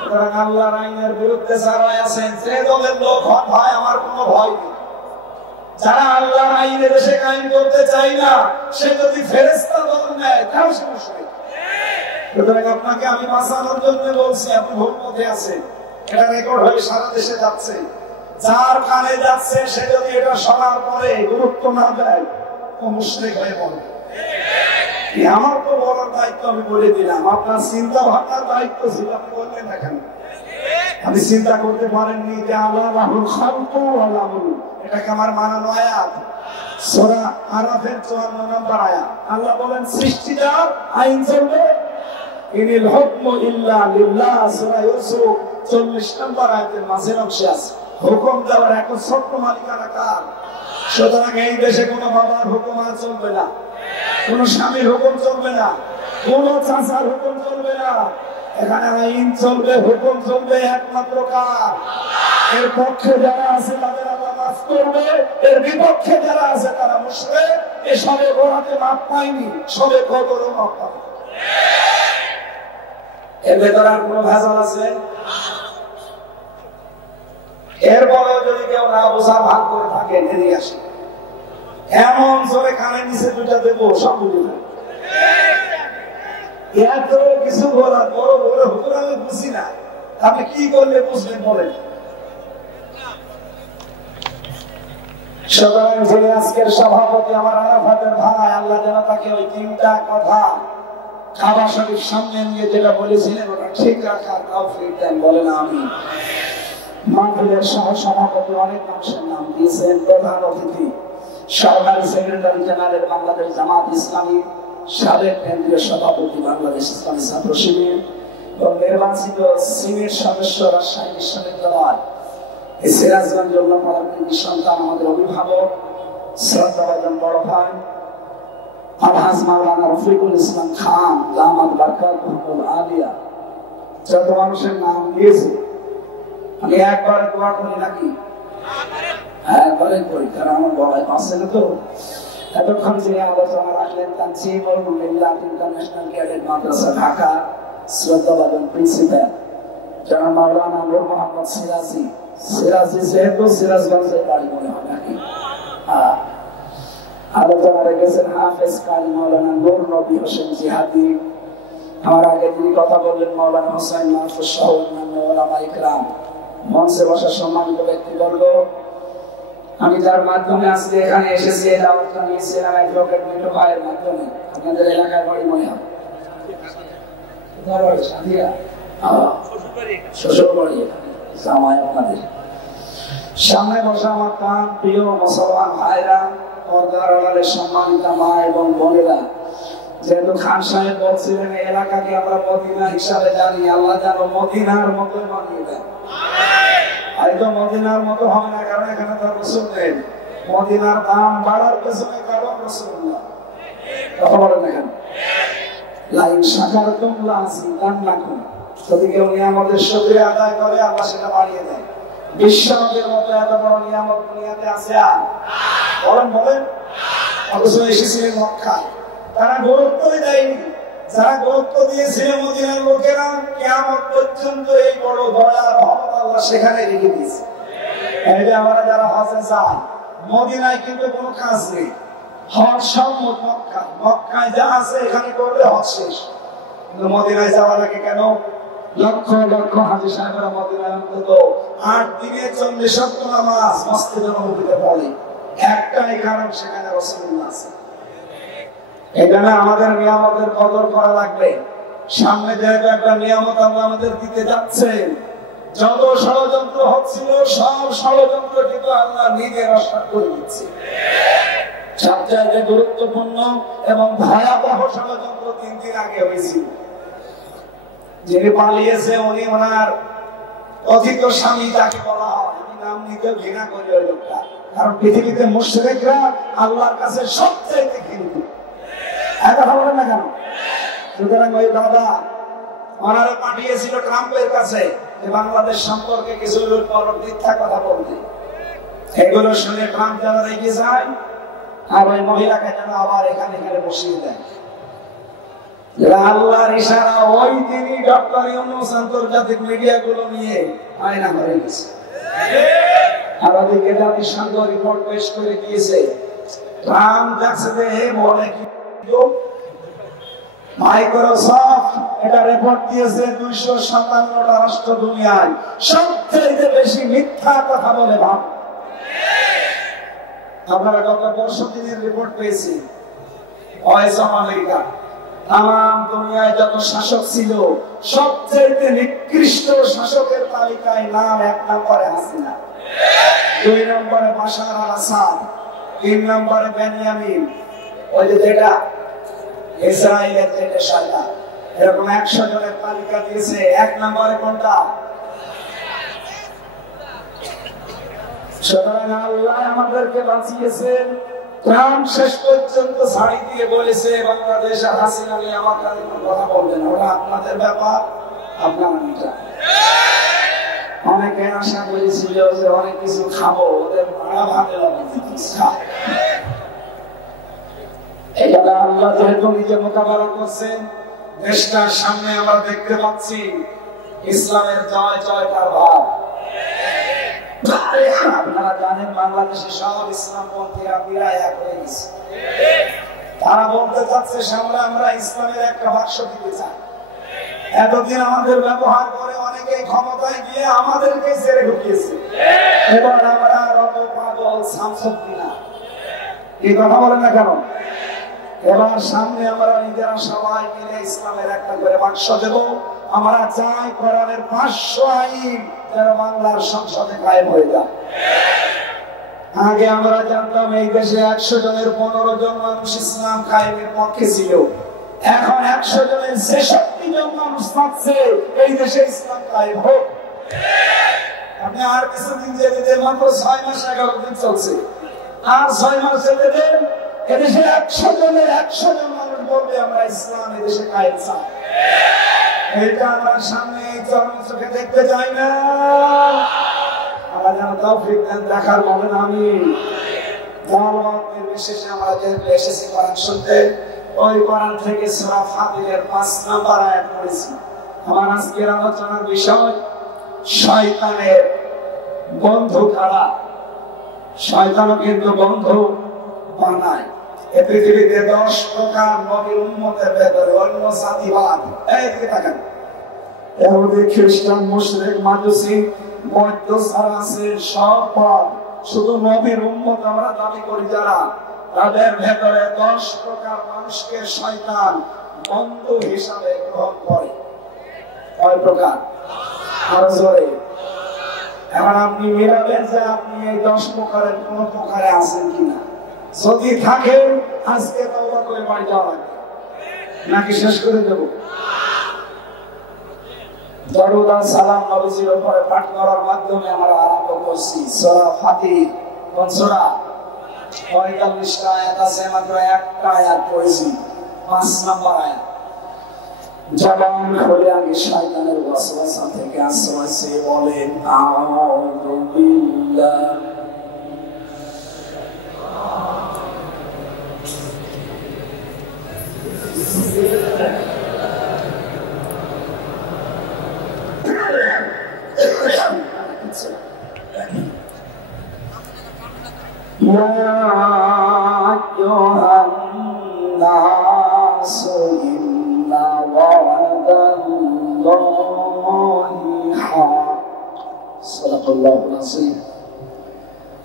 সুতরাং আল্লাহর আইনের বিরুদ্ধে যারা আছেন, যে দলের লোক হন, ভাই আমার কোনো ভয় নেই। যারা আল্লাহর আইনে দেশে কায়েম করতে চায় না, সে যদি ফেরেশতা দল নেয়, তাও সে মুশরিক। সুতরাং আপনাকে আমি বাঁচানোর জন্য বলছি, আপনি ভুল পথে আছেন। এটা রেকর্ড হয়ে সারা দেশে যাচ্ছে। যার কানে যাচ্ছে সে যদি এটা শোনার পরে গুরুত্ব না দেয়, ও মুশরিক হয়ে পড়বে। আমার তো বলার দায়িত্ব আমি বলে দিলাম, আপনার চিন্তা ভাবনার দায়িত্ব ছিল, আপনি বললেন না কেন? আপনি চিন্তা করতে পারেননি যে আল্লাহ লাহুল খালকু ওয়াল আমরু, এটাকে আমার মানানো আয়াত। সূরা আরাফের ৫৪ নম্বর আয়াত। আল্লাহ বলেন সৃষ্টিদার আইন চলবে। ইনিল হুকমু ইল্লা লিল্লাহ, সূরা ইউসুফ ৪০ নম্বর আয়াতের মাঝের অংশে আছে। হুকুম দেওয়ার একচ্ছত্র মালিকানা কার? সুতরাং এই দেশে কোনো বাবার হুকুম আর চলবে না, কোন স্বামীর হুকুম চলবে না, কোন চাচার হুকুম চলবে না। এখানে আইন চলবে, হুকুম চলবে একমাত্র কার? এর পক্ষে যারা আছে তাদের আল্লাহ মাফ করবে, এর বিপক্ষে যারা আছে তারা মুশরিক। এ সবে গোড়াতে মাফ পায়নি, সবে কদরও মাফ পাবে। এর ভেতরে আর কোনো ভেজাল আছে? এরপরেও যদি কেউ না বোঝা ভাগ করে থাকে, এদিকে আসে। এমন জোরে কানের নিচে দুটা দেবো, সব বুঝে যাবে। এত কিছু বলার বড় বড় হুকুম আমি বুঝি না, আপনি কি করলে বুঝবেন বলেন? সুতরাং যে আজকের সভাপতি আমার আরাফাতের ভাই, আল্লাহ যেন তাকে ওই ৩টা কথা কাবা শরীফ সামনে নিয়ে যেটা বলেছিলেন ওটা ঠিক রাখার তৌফিক দেন, বলেন আমিন। মাহফিলের সহ সভাপতি অনেক মানুষের নাম দিয়েছেন। প্রধান অতিথি সরকারি সেক্রেটারি জেনারেল বাংলাদেশ জামাত ইসলামী, সাবেক কেন্দ্রীয় সভাপতি বাংলাদেশ ইসলামী ছাত্র শিবির এবং নির্বাচিত সিনিয়র সদস্য রাজশাহী বিশ্ববিদ্যালয় সিরাজগঞ্জ উল্লাপাড়ার সন্তান, আমাদের অভিভাবক শ্রদ্ধাভাজন বড় ভাই আলহাজ মাওলানা রফিকুল ইসলাম খান দামাত বারকাতুহুল আলিয়া, যত মানুষের নাম দিয়েছে আমি একবার দোয়া করি নাকি? একবারে করি, কারণ আমার বড়াই পাচ্ছে না তো। এতক্ষণ যিনি আলোচনা রাখলেন তানজিমুল মিল্লাত ইন্টারন্যাশনাল ক্যাডেট মাদ্রাসা ঢাকা শ্রদ্ধাভাজন প্রিন্সিপাল জনাব মাওলানা নূর মোহাম্মদ সিরাজি, সিরাজি যেহেতু সিরাজগঞ্জের বাড়ি মনে হয় নাকি? আলোচনা রেখেছেন হাফেজ কারি মাওলানা নূর নবী হোসেন জিহাদি। আমার আগে তিনি কথা বললেন মাওলানা হোসেন মাহফুজ সহ অন্যান্য ওলামা ইকরাম। মঞ্চে বসা সম্মানিত ব্যক্তিবর্গ, আমি যার মাধ্যমে আজকে এখানে এসেছি, এই দাওয়াতটা নিয়েছিলাম অ্যাডভোকেট মিঠু ভাইয়ের মাধ্যমে। আপনাদের এলাকায় বাড়ি মনে হয় শ্বশুরবাড়ি, জামাই আপনাদের। সামনে বসা আমার প্রাণ প্রিয় মুসলমান ভাইরা, পর্দার আড়ালে সম্মানিত মা এবং বোনেরা, যেহেতু খান সাহেব বলছিলেন এই এলাকাকে আমরা মদিনা হিসাবে জানি, আল্লাহ যেন মদিনার মতো বানিয়ে দেন। হয়তো মদিনার মতো হবে না, কারণ এখানে তো রাসূল নেই। মদিনার দাম বাড়ার পেছনে কারণ রাসূলুল্লাহ। কথা বলেন না কেন? লাইন শাকারতুম লাযিদান্নাকুম, যদি কেউ নিয়ামতের শুকরিয়া আদায় করে আল্লাহ সেটা বাড়িয়ে দেয়। বিশ্বনবীর মতো এত বড় নিয়ামত দুনিয়াতে আছে আর বলেন বলেন? অথচ এসেছিলেন মক্কায়, তারা গুরুত্বই দেয়নি। যারা গুরুত্ব দিয়েছিল মদিনার লোকেরা, কিয়ামত পর্যন্ত এই বড় দয়া রহমত আল্লাহ সেখানে রেখে দিয়েছে। এই যে আমরা যারা হজে যাই, মদিনায় কিন্তু কোনো কাজ নেই, হজ সব মক্কায়, মক্কায় যা আছে এখানে করলে হজ শেষ। কিন্তু মদিনায় যাওয়া লাগে কেন? লক্ষ লক্ষ হাজী সাহেবরা মদিনায় অন্তত 8 দিনে 40 ওয়াক্ত নামাজ মসজিদে নববীতে পড়ে। একটাই কারণ, সেখানে রাসূলুল্লাহ আছে। এখানে আমাদের নিয়ামতের কদর করা লাগবে। সামনে যেহেতু একটা নিয়ামত আল্লাহ আমাদের দিতে যাচ্ছে, যত ষড়যন্ত্র হচ্ছিল সব ষড়যন্ত্র কিন্তু আল্লাহ নিজে নস্বাত করে দিচ্ছে। সবচেয়ে গুরুত্বপূর্ণ এবং ভয়াবহ ষড়যন্ত্র 3 দিন আগে হয়েছিল। যিনি পালিয়েছে উনি ওনার কথিত স্বামী, যাকে বলা হয়, আমি নাম নিতে ঘৃণা করি ওই লোকটা, কারণ পৃথিবীতে মুশরিকরা আল্লাহর কাছে সবচেয়ে ঘৃণিত। কথা বলেন না কেন? সুতরাং ওই দাদা ওনারা পাঠিয়েছিল ট্রাম্পের কাছে যে বাংলাদেশ সম্পর্কে কিছু মিথ্যা কথা বলতে। এগুলো শুনে ট্রাম্প যেন রেগে যায়, আর ওই মহিলাকে যেন আবার এখানে বসিয়ে দেয়। আল্লাহর ইশারা ওই দিনই ডক্টর ইউনূস আন্তর্জাতিক মিডিয়াগুলো নিয়ে আয়না করে গেছে। আর ওদিকে জাতিসংঘ রিপোর্ট পেশ করে দিয়েছে। ট্রাম্প যাচ্ছে বলে কি মাইক্রোসফট এটা রিপোর্ট দিয়েছে 257টা রাষ্ট্র দুনিয়ায় সবচেয়ে বেশি মিথ্যা কথা বলে ভাব। আপনারা গত 10 দিনের রিপোর্ট পেয়েছি। ভয়েস অফ আমেরিকা তাম দুনিয়ায় যত শাসক ছিল সবচেয়ে নিকৃষ্ট শাসকের তালিকায় নাম 1 নম্বরে হাসিনা, 2 নম্বরে বাশার আল আসাদ, 3 নম্বরে বেনিয়ামিন, ওই যে যেটা ইসরায়েলের যেটা সরকার। এরকম 100 জনের তালিকা দিয়েছে। 1 নম্বরে কোনটা? সুতরাং আল্লাহ আমাদেরকে বাঁচিয়েছেন। ট্রাম্প শেষ পর্যন্ত ছাড়ি দিয়ে বলেছে বাংলাদেশ আর হাসিনা নিয়ে আমার কাছে কোনো কথা বলবেন না, ওরা আপনাদের ব্যাপার, আপনারা নিটা। অনেকে আশা করেছিল যে অনেক কিছু খাবো, ওদের মারা ভাবে আল্লাহ যেহেতু নিজে মোকাবেলা করছেন, দেশটার সামনে আমরা দেখতে পাচ্ছি ইসলামের জয় জয়কার ভাব। আপনারা জানেন বাংলাদেশে সব ইসলামপন্থীরা বিরায় এক হয়ে গেছে। তারা বলতে চাচ্ছে সামনে আমরা ইসলামের একটা বাক্স দিতে চাই। এতদিন আমাদের ব্যবহার করে অনেকে ক্ষমতায় গিয়ে আমাদেরকে ছেড়ে ঢুকিয়েছে। এবার আমরা রত পাগল শামসুদ্দিন না, এই কথা বলেন না কেন? এবার সামনে আমরা নিজেরা সবাই মিলে ইসলামের একটা করে বাক্স দেব। আমরা চাই কোরআনের 500 আইন যেন বাংলার সংসদে কায়েম হয়ে যায়। আগে আমরা জানতাম এই দেশে 100 জনের 15 জন মানুষ ইসলাম কায়েমের পক্ষে ছিল। এখন 100 জনের 66 জন মানুষ চাচ্ছে এই দেশে ইসলাম কায়েম হোক। আপনি আর কিছুদিন যেতে দেন, মাত্র 6 মাস 11 দিন চলছে, আর 6 মাস যেতে দেন, এদেশে 100 জনের 100 জন মানুষ বলবে আমরা ইসলাম এদেশে কায়েম চাই। এটা আমরা সামনে চরম চোখে দেখতে চাই না। আমরা যেন তৌফিক দেন দেখার, বলেন আমি। বিশেষে আমরা যে এসেছি কোরআন শুনতে, ওই কোরআন থেকে সূরা ফাতিরের 5 নম্বর আয়াত পড়েছি। আমার আজকের আলোচনার বিষয় শয়তানের বন্ধু কারা। শয়তানও কিন্তু বন্ধু বানায়। এই পৃথিবীতে 10 প্রকার নবীর উম্মতের ভেতরে অন্য জাতিবাদ, এইদিকে তাকান, ইহুদি খ্রিস্টান মুশরিক মাজুসি বৌদ্ধ সারাসি সব পদ শুধু নবীর উম্মত আমরা দাবি করি যারা, তাদের ভেতরে 10 প্রকার মানুষকে শয়তান বন্ধু হিসাবে গ্রহণ করে। কয় প্রকার? আরো জোরে। এখন আপনি মিলাবেন যে আপনি এই 10 প্রকারের কোন প্রকারে আছেন কিনা। যদি থাকেন আজকে তওবা করে বাড়ি যাওয়া লাগবে, নাকি শেষ করে দেব? দরুদ আর সালাম নবীজির উপরে পাঠ করার মাধ্যমে আমরা আরম্ভ করছি সূরা ফাতির। কোন সূরা? 45টা আয়াত আছে, মাত্র একটা আয়াত পড়েছি, 5 নম্বর আয়াত। জবান খুলে আগে শয়তানের ওয়াসওয়াসা থেকে আশ্রয় চেয়ে বলেন আউযু বিল্লাহ। يا أيها الناس إن وعد الله حق صدق الله العظيم।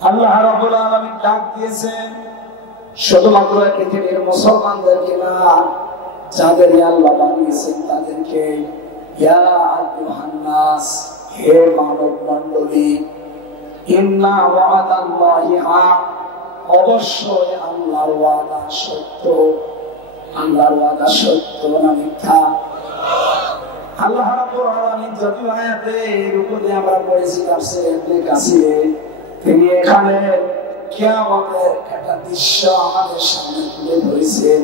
আল্লাহ রাব্বুল আলামিন ডাক দিয়েছেন শুধুমাত্র পৃথিবীর মুসলমানদেরকে না, যাদের আল্লাহ বানিয়েছেন তাদেরকে। ইয়া আইয়ুহান নাস, হে মানব মণ্ডলী, ইন্না ওয়াদাল্লাহি হক, অবশ্যই আল্লাহর ওয়াদা সত্য। আল্লাহর ওয়াদা সত্য না মিথ্যা? আল্লাহ রাব্বুল আলামিন যত আয়াতে রূপে আমরা পড়েছি তাফসীরে ইবনে কাসিরে, তিনি এখানে কিয়ামতের একটা দৃশ্য আমাদের সামনে তুলে ধরেছেন।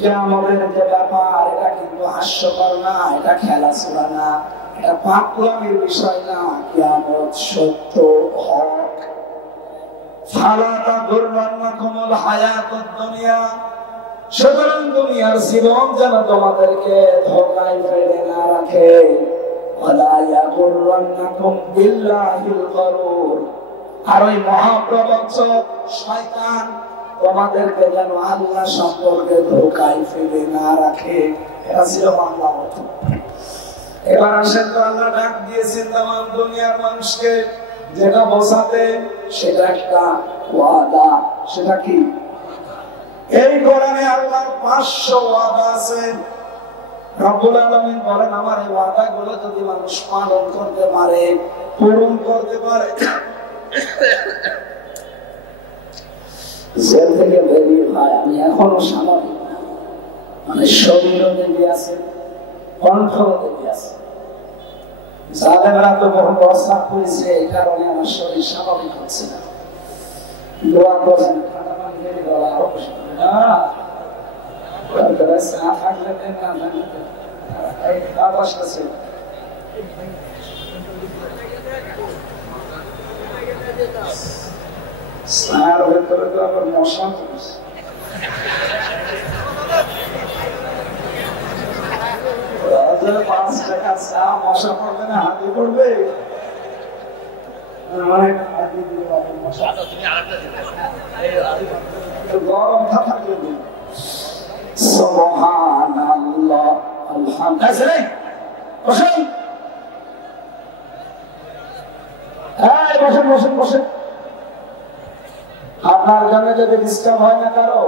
কিয়ামতের যে ব্যাপার, এটা কিন্তু হাস্যকর না, এটা খেলাধুলা না, এটা পাগলামির বিষয় না। কিয়ামত সত্য, হক। ফালা তাগুররান্নাকুমুল হায়াতুদ দুনিয়া, সুতরাং দুনিয়ার জীবন যেন তোমাদেরকে ধোঁকায় ফেলে না রাখে। ওয়ালা ইয়াগুররান্নাকুম বিল্লাহিল গরুর, আর ওই মহাপ্রবঞ্চক শয়তান তোমাদেরকে যেন আল্লাহ সম্পর্কে ধোঁকায় ফেলে না রাখে। এটা ছিল বাংলা অর্থ। এবার আসেন তো, আল্লাহ ডাক দিয়েছেন তামাম দুনিয়ার মানুষকে, যেটা বোঝাতে সেটা একটা ওয়াদা। সেটা কি? এই কোরআনে আল্লাহর 500 ওয়াদা আছে। রব্বুল আলামিন বলেন আমার এই ওয়াদাগুলো যদি মানুষ পালন করতে পারে, পূরণ করতে পারে, জেল থেকে বেরিয়ে ভাই আমি এখনো স্বাভাবিক না, মানে শরীরও দেবী আছে, কণ্ঠও দেবী আছে। জালেমরা তো বহু প্রস্তাব করেছে, এই কারণে আমার শরীর স্বাভাবিক হচ্ছে না। দোয়া করছেন ঠান্ডা পানি দিয়ে গলা আরো বসে না থাকলে এই বাতাস আছে। স্নার ভেতরে তো আবার মশা করছে। মশা পড়বে না, হাতে পড়বে। গরম থাকলে সুবহানাল্লাহ আলহামদুলিল্লাহ। বসেন, বসেন বসেন বসেন। আপনার জন্য যদি ডিস্টার্ব হয় না কারো,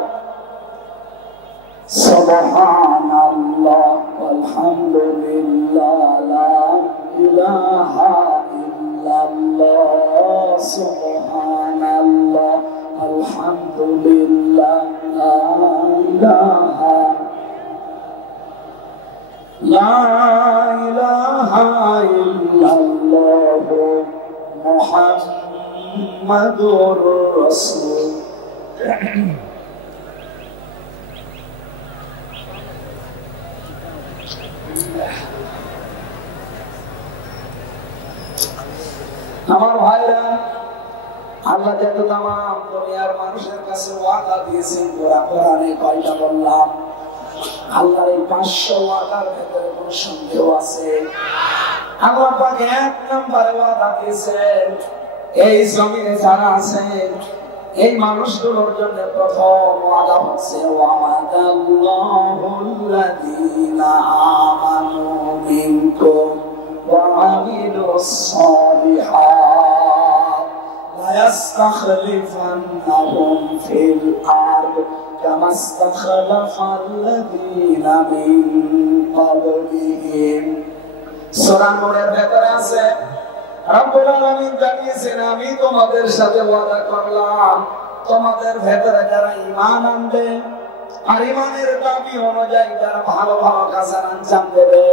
সুবহানাল্লাহ আলহামদুলিল্লাহ লা ইলাহা ইল্লাল্লাহ, সুবহানাল্লাহ আলহামদুলিল্লাহ লা ইলাহা ইল্লাল্লাহ মুহাম্মাদুর রাসূল। আমার ভাইরা, আল্লাহ যেহেতু তামাম দুনিয়ার মানুষের কাছে ওয়াদা দিয়েছেন, কোরআনে কয়টা বললাম? আল্লাহর এই 500 ওয়াদার ভেতরে কোন সন্দেহ আছে? আল্লাহ পাক 1 নম্বরে ওয়াদা দিয়েছেন, এই জমিনে যারা আছেন এই মানুষগুলোর জন্য প্রথম ওয়াদা হচ্ছে ওয়াদাল্লাহুল্লাযীনা আমানু মিনকুম ওয়া আমিলুস সালিহাত লা লায়াস্তাখলিফান্নাহুম ফিল আরদ কামা ইস্তাখলাফাল্লাযীনা মিন ক্বাবলিহিম। সূরা নূরের ভেতরে আছে রব্বুল আলামিন জানিয়েছেন, আমি তোমাদের সাথে ওয়াদা করলাম তোমাদের ভেতরে যারা ঈমান আনবে আর ঈমানের দাবি অনুযায়ী যারা ভালো ভালো কাজ আঞ্জাম দেবে,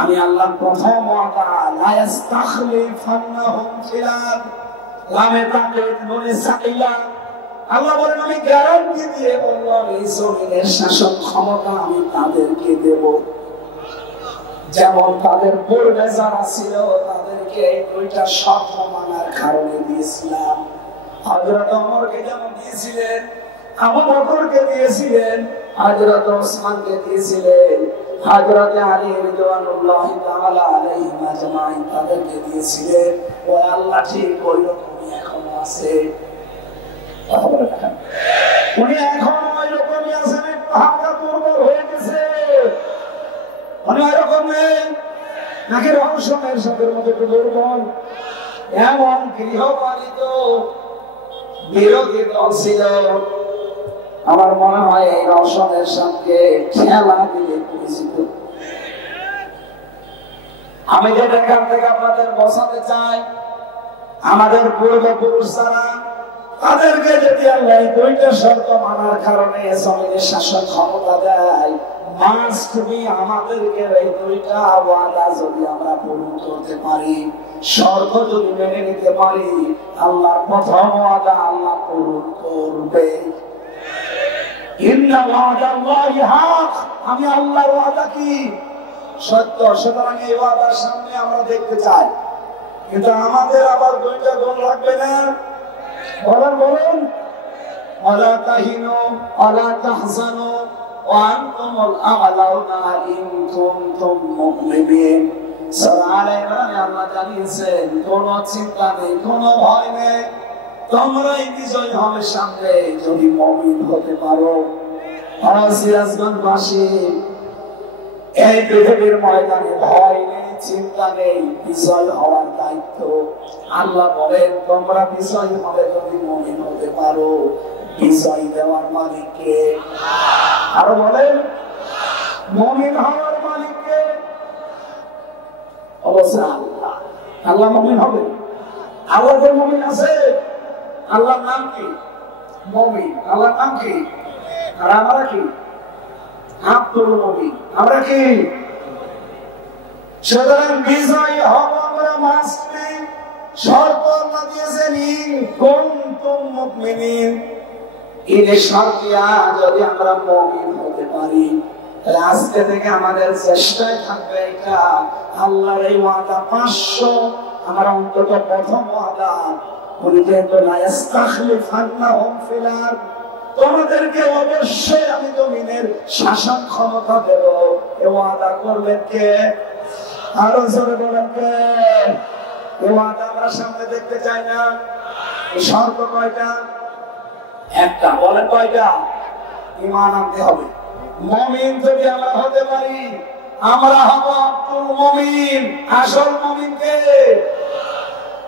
আমি আল্লাহ প্রথম ওয়াদা লায়াস্তাখলিফান্নাহুম ফিল আরদ, লামে তাকিদ নুনে সাকিলা, আল্লাহ বলেন আমি গ্যারান্টি দিয়ে বললাম এই জমিনের শাসন ক্ষমতা আমি তাদেরকে দেব, যেমন তাদের পূর্বে যারা ছিল তাদেরকে এই দুইটা শর্ত মানার কারণে দিয়েছিলাম। হযরত ওমরকে যেমন দিয়েছিলেন, আবু বকরকে দিয়েছিলেন, হযরত ওসমানকে দিয়েছিলেন, হযরত আলী রাদিয়াল্লাহু তাআলা আলাইহি আজমাইন তাদেরকে দিয়েছিলেন। ও আল্লাহ ঠিক ওই রকমই এখনো আছে। উনি এখনো ওই রকমই আছেন, একটু হালকা দুর্বল হয়ে গেছে। উনি ওই রকম নেই নাকি রহস্যের সাথে মধ্যে একটু দুর্বল। এমন গৃহপালিত বিরোধী দল ছিল, আমার মনে হয় এই রওশনের সঙ্গে খেলা দিয়ে পরিচিত। আমি যে এখান থেকে আপনাদের বসাতে চাই, আমাদের পূর্বপুরুষ যারা তাদেরকে যদি আল্লাহ দুইটা শর্ত মানার কারণে জমিনের শাসন ক্ষমতা দেয়, মাস্ট বি আমাদেরকে এই দুইটা ওয়াদা যদি আমরা পূরণ করতে পারি, শর্ত যদি মেনে নিতে পারি, আল্লাহর প্রথম ওয়াদা আল্লাহ পূরণ করবে। ইন্না ওয়াদাল্লাহি হক, আমি আল্লাহর ওয়াদা কি সত্য, সুতরাং এই ওয়াদার সামনে আমরা দেখতে চাই। কিন্তু আমাদের আবার দুইটা গুণ লাগবে না। বলুন ওয়ালা তাহিনু ওয়ালা তাহজানু ওয়া আনতুমুল আ'লাউনা ইন কুনতুম মুমিনিন। সূরা আলে ইমরানে আল্লাহ জানিয়েছেন, কোনো চিন্তা নেই, কোনো ভয় নেই, তোমরাই বিজয় হবে সামনে যদি মুমিন হতে পারো। আর সিরাজগঞ্জবাসী, এই পৃথিবীর ময়দানে ভয় নেই, চিন্তা নেই, বিজয় হওয়ার দায়িত্ব আল্লাহ বলেন তোমরা বিজয় হবে যদি মুমিন হতে পারো। বিজয় দেওয়ার মালিক কে? আরো বলেন মুমিন হওয়ার মালিক কে? অবশ্যই আল্লাহ। আল্লাহ মুমিন হবে। আল্লাহর মুমিন আছে, আল্লাহর নাম কি? মুমিন। আল্লাহর নাম কি? আর আমরা কি? আব্দুল মুমিন। আমরা কি? সুতরাং বিজয় হব আমরা মাস্ট বি। শর্ত আল্লাহ দিয়েছেন ইন কুনতুম মুমিনিন। এই শর্তিয়া যদি আমরা মুমিন হতে পারি, আজকে থেকে আমাদের চেষ্টায় থাকবে এটা আল্লাহর এই ওয়াদা 500 আমরা অন্তত প্রথম ওয়াদা পরিচয়তো লা ইস্তাখলিফান্নাহুম ফিল আরদ, তোমাদেরকে অবশ্যই আমি জমিনের শাসন ক্ষমতা দেব। এই ওয়াদা করলেন কে? আরো জোরে বলেন কে? এই ওয়াদা আমরা সামনে দেখতে চাই না। এই শর্ত কয়টা? একটা। বলেন কয়টা? ঈমান আনতে হবে। মুমিন যদি আমরা হতে পারি, আমরা হব আব্দুল মুমিন। আসল মুমিন কে?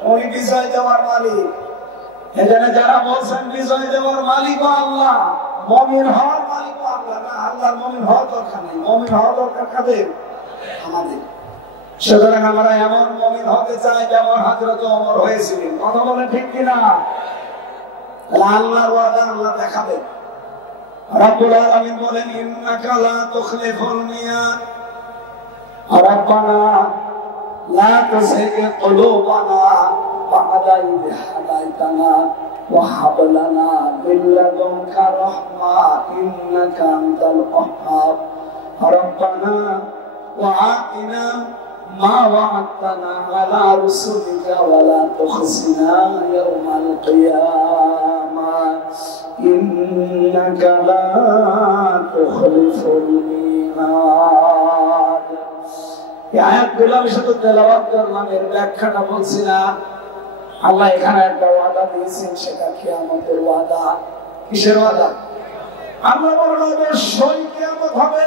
উনি বিজয় দেওয়ার মালিক। এখানে যারা বলছেন বিজয় দেওয়ার মালিক আল্লাহ, মুমিন হওয়ার মালিক আল্লাহ না, আল্লাহর মুমিন হওয়ার দরকার নেই। মুমিন হওয়ার দরকার কাদের? আমাদের। সুতরাং আমরা এমন মুমিন হতে চাই যেমন হযরত ওমর হয়েছিলেন। কথা বলে ঠিক কিনা? আল্লাহর ওয়াদা আল্লাহ দেখাবেন। রব্বুল আলামিন বলেন ইন্নাকা লা তুখলিফুল মিয়াদ, রব্বানা লা তুযিগ কুলুবানা বা'দা ইয হাদাইতানা ওয়া হাব লানা মিন লাদুনকা রাহমা ইন্নাকা আনতাল ওয়াহ্হাব, রব্বানা ওয়া আতিনা মা ওয়া'আদতানা আলা রাসূলিকা ওয়া লা তুখজিনা ইয়াওমাল কিয়ামাহ ইন্নাকা লা তুখলিফুল মিয়াদ। এই আয়াতগুলো আমি শুধু তেলাওয়াত করলাম, এর ব্যাখ্যাটা বলছি না। আল্লাহ এখানে একটা ওয়াদা দিয়েছেন, সেটা কিয়ামতের ওয়াদা। কিসের ওয়াদা? আল্লাহ বলেন অবশ্যই কিয়ামত হবে,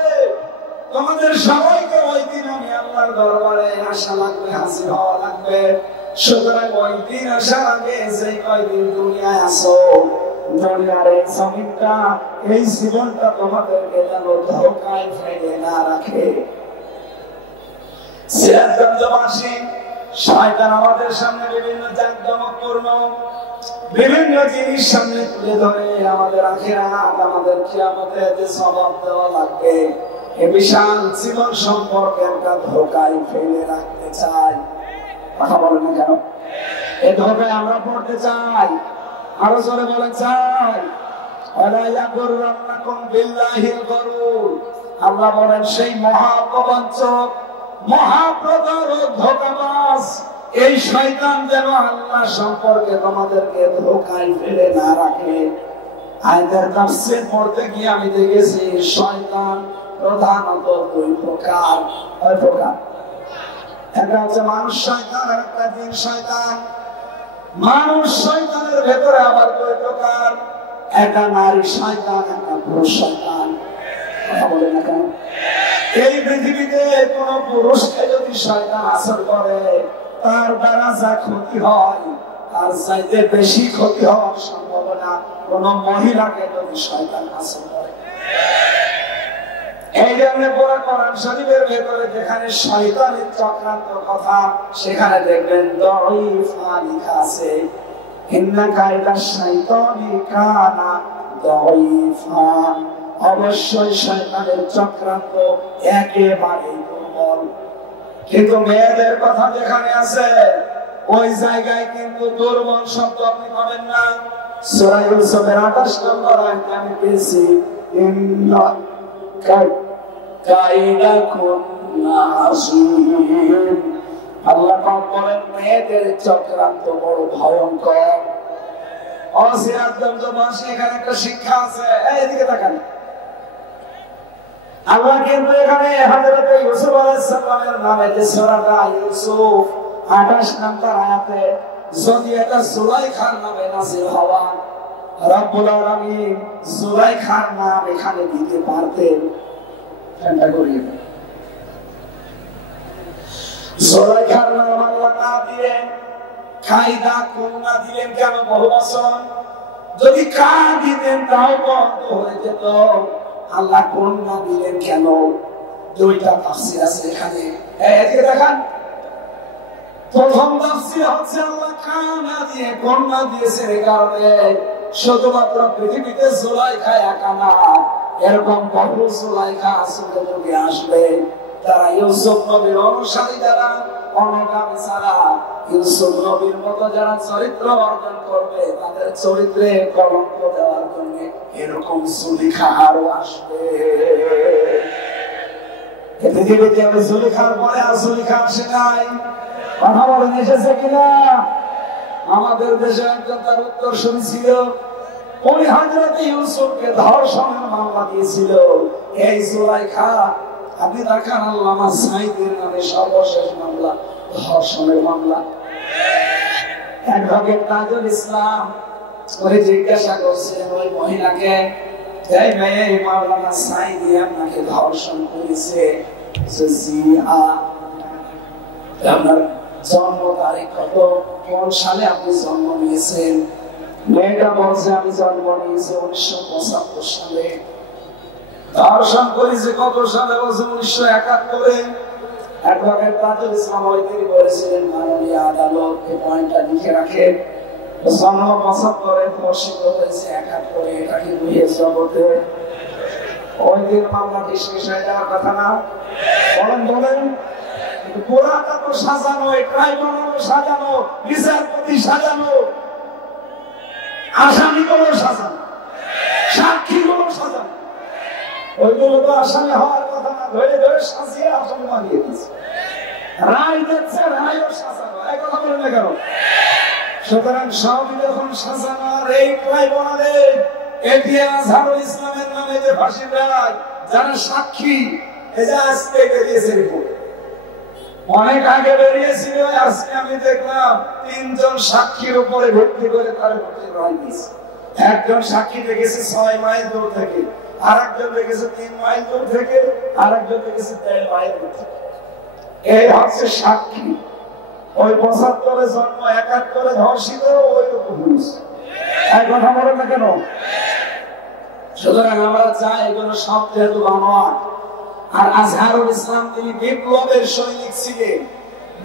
তোমাদের সবাইকে ওই দিন আমি আল্লাহর দরবারে আসা লাগবে, হাজির হওয়া লাগবে। সুতরাং ওই দিন আসার আগে যে কয়দিন দুনিয়ায় আসো, দুনিয়ার এই জমিনটা, এই জীবনটা তোমাদেরকে যেন ধোঁকায় ফেলে না রাখে। সিরাজগঞ্জবাসী, শয়তান আমাদের সামনে বিভিন্ন জাঁকজমকপূর্ণ বিভিন্ন জিনিস সামনে তুলে ধরে আমাদের আখিরাত, আমাদের কিয়ামতে যে সওয়াব দেওয়া লাগবে, এই বিশাল জীবন সম্পর্কে একটা ধোঁকায় ফেলে রাখতে চাই। কথা বলেন না কেন? এই ধোঁকায় আমরা পড়তে চাই। আরো জোরে বলেন চাই। ওয়ালা ইয়াগুররান্নাকুম বিল্লাহিল গরুর। আল্লাহ বলেন সেই মহাপ্রবঞ্চক, মহাপ্রতারক, ধোঁকাবাজ এই শয়তান যেন আল্লাহ সম্পর্কে তোমাদেরকে ধোঁকায় ফেলে না রাখে। আয়াতের তাফসীর পড়তে গিয়ে আমি দেখেছি শয়তান প্রধানত দুই প্রকার। কয় প্রকার? একটা হচ্ছে মানুষ শয়তান, আর একটা জিন শয়তান। মানুষ শয়তানের ভেতরে আবার দুই প্রকার, একটা নারী শয়তান, একটা পুরুষ শয়তান। কথা বলে না কেন? এই পৃথিবীতে কোন পুরুষকে যদি শয়তান আসর করে, তার দ্বারা যা ক্ষতি হয় তার চাইতে বেশি ক্ষতি হওয়ার সম্ভাবনা কোন মহিলাকে যদি শয়তান আসর করে। এই জন্য পুরো কোরআন শরীফের ভেতরে যেখানে শয়তানের চক্রান্ত কথা, সেখানে দেখবেন দাঈফা লেখা আছে, ইন্না কায়দা শাইতানি কানা দাঈফা। অবশ্যই শয়তানের চক্রান্ত একেবারে দুর্বল। কিন্তু মেয়েদের কথা যেখানে আছে, ওই জায়গায় কিন্তু দুর্বল শব্দ আপনি পাবেন না। সূরা ইউসুফের 28 নম্বর আয়াতে আমি পেয়েছি, ইন্না কায়দাকুন্না আযীম। আল্লাহ পাক বলেন মেয়েদের চক্রান্ত বড় ভয়ঙ্কর। অসিরাজগঞ্জবাসী, এখানে একটা শিক্ষা আছে। এইদিকে তাকান। আল্লাহ কিন্তু এখানে হযরত ইউসুফ আলাইহিস সালামের নামে যে সূরাটা ইউসুফ 28 নম্বর আয়াতে যদি এটা সুলাইখার নামে নাযিল হওয়া, রব্বুল আলামিন সুলাইখার নাম এখানে দিতে পারতেন। চিন্তা করি, সুলাইখার নাম আল্লাহ না দিয়ে কায়দা কন্যা দিলেন কেন? বহুবচন। যদি কা দিতেন তাও বন্ধ হয়ে যেত। আল্লাহ কন্যা দিলেন কেন? দুইটা তাফসীর আছে এখানে। এদিকে দেখান। প্রথম তাফসীর হচ্ছে আল্লাহ কানা দিয়ে কন্যা দিয়েছেন এই কারণে শুধুমাত্র পৃথিবীতে সুলাইখা একা না, এরকম বহু সুলাইখা আসলে যুগে আসবে, তারা ইউসুফ নবীর অনুসারী, যারা অনুগামী, যারা ইউসুফ নবীর মতো যারা চরিত্র অর্জন করবে, তাদের চরিত্রে কলঙ্ক দেওয়ার জন্য এরকম সুলিখা আরো আসবে। পৃথিবীতে সুলিখার পরে আর সুলিখা আসে নাই। কথা বলেন, এসেছে কিনা? আমাদের দেশে একজন তার উত্তরসূরি ছিল, উনি হযরত ইউসুফকে ধর্ষণের মামলা দিয়েছিল। এই সুলাইখা, আপনি দেখান আল্লামা সাঈদের নামে সর্বশেষ মামলা ধর্ষণের মামলা। অ্যাডভোকেট তাজুল ইসলাম ওরে জিজ্ঞাসা করছিলেন ওই মহিলাকে, এই মেয়ে মাওলানা সাঈদী আপনাকে ধর্ষণ করেছে? জি হ্যাঁ। আপনার জন্ম তারিখ কত, কোন সালে আপনি জন্ম নিয়েছেন? মেয়েটা বলছে আমি জন্ম নিয়েছি 1975 সালে। ধর্ষণ করেছে কত সালে? বলছে 1971-এ। অ্যাডভোকেট তাজুল ইসলাম ওই তিনি বলেছিলেন, মাননীয় আদালত এই পয়েন্টটা লিখে রাখেন, জন্ম 75-এ, ধর্ষিত হয়েছে 71-এ, এটা কি বুঝিয়ে জগতে ওই দিন মামলাটি শেষ হয়ে যাওয়ার কথা না? বলেন বলেন। পুরাটা তো সাজানো, ট্রাইব্যুনালও সাজানো, বিচারপতি সাজানো, আসামিগুলো সাজানো, সাক্ষীগুলো সাজানো। ওইগুলো তো আসামি হওয়ার কথা না, ধরে ধরে সাজিয়ে আসামি বানিয়ে দিচ্ছে। রায় দিচ্ছে, রায়ও সাজানো। এই কথা বলেন না কেন? সুতরাং সবই যখন সাজানো, আর এই ট্রাইব্যুনালে এটিএম আজহারুল ইসলামের নামে যে ফাঁসির রায়, যারা সাক্ষী, এই যে আজকে বেরিয়েছে রিপোর্ট, অনেক আগে বেরিয়েছিল, আজকে আমি দেখলাম 3 জন সাক্ষীর উপরে ভিত্তি করে তার ফাঁসির রায় দিয়েছে। একজন সাক্ষী দেখেছে 6 মাইল দূর থেকে, আরেকজন দেখেছে 3 মাইল দূর থেকে, আরেকজন দেখেছে 1.5 মাইল দূর থেকে। এই হচ্ছে সাক্ষী। ওই ৭৫ জন্ম ৭১ ধর্ষিত ওই রকম হয়েছে। এক কথা বলেন না কেন? সুতরাং আমরা চাই এগুলো সব যেহেতু বানোয়াট। আর আজহারুল ইসলাম তিনি বিপ্লবের সৈনিক ছিলেন,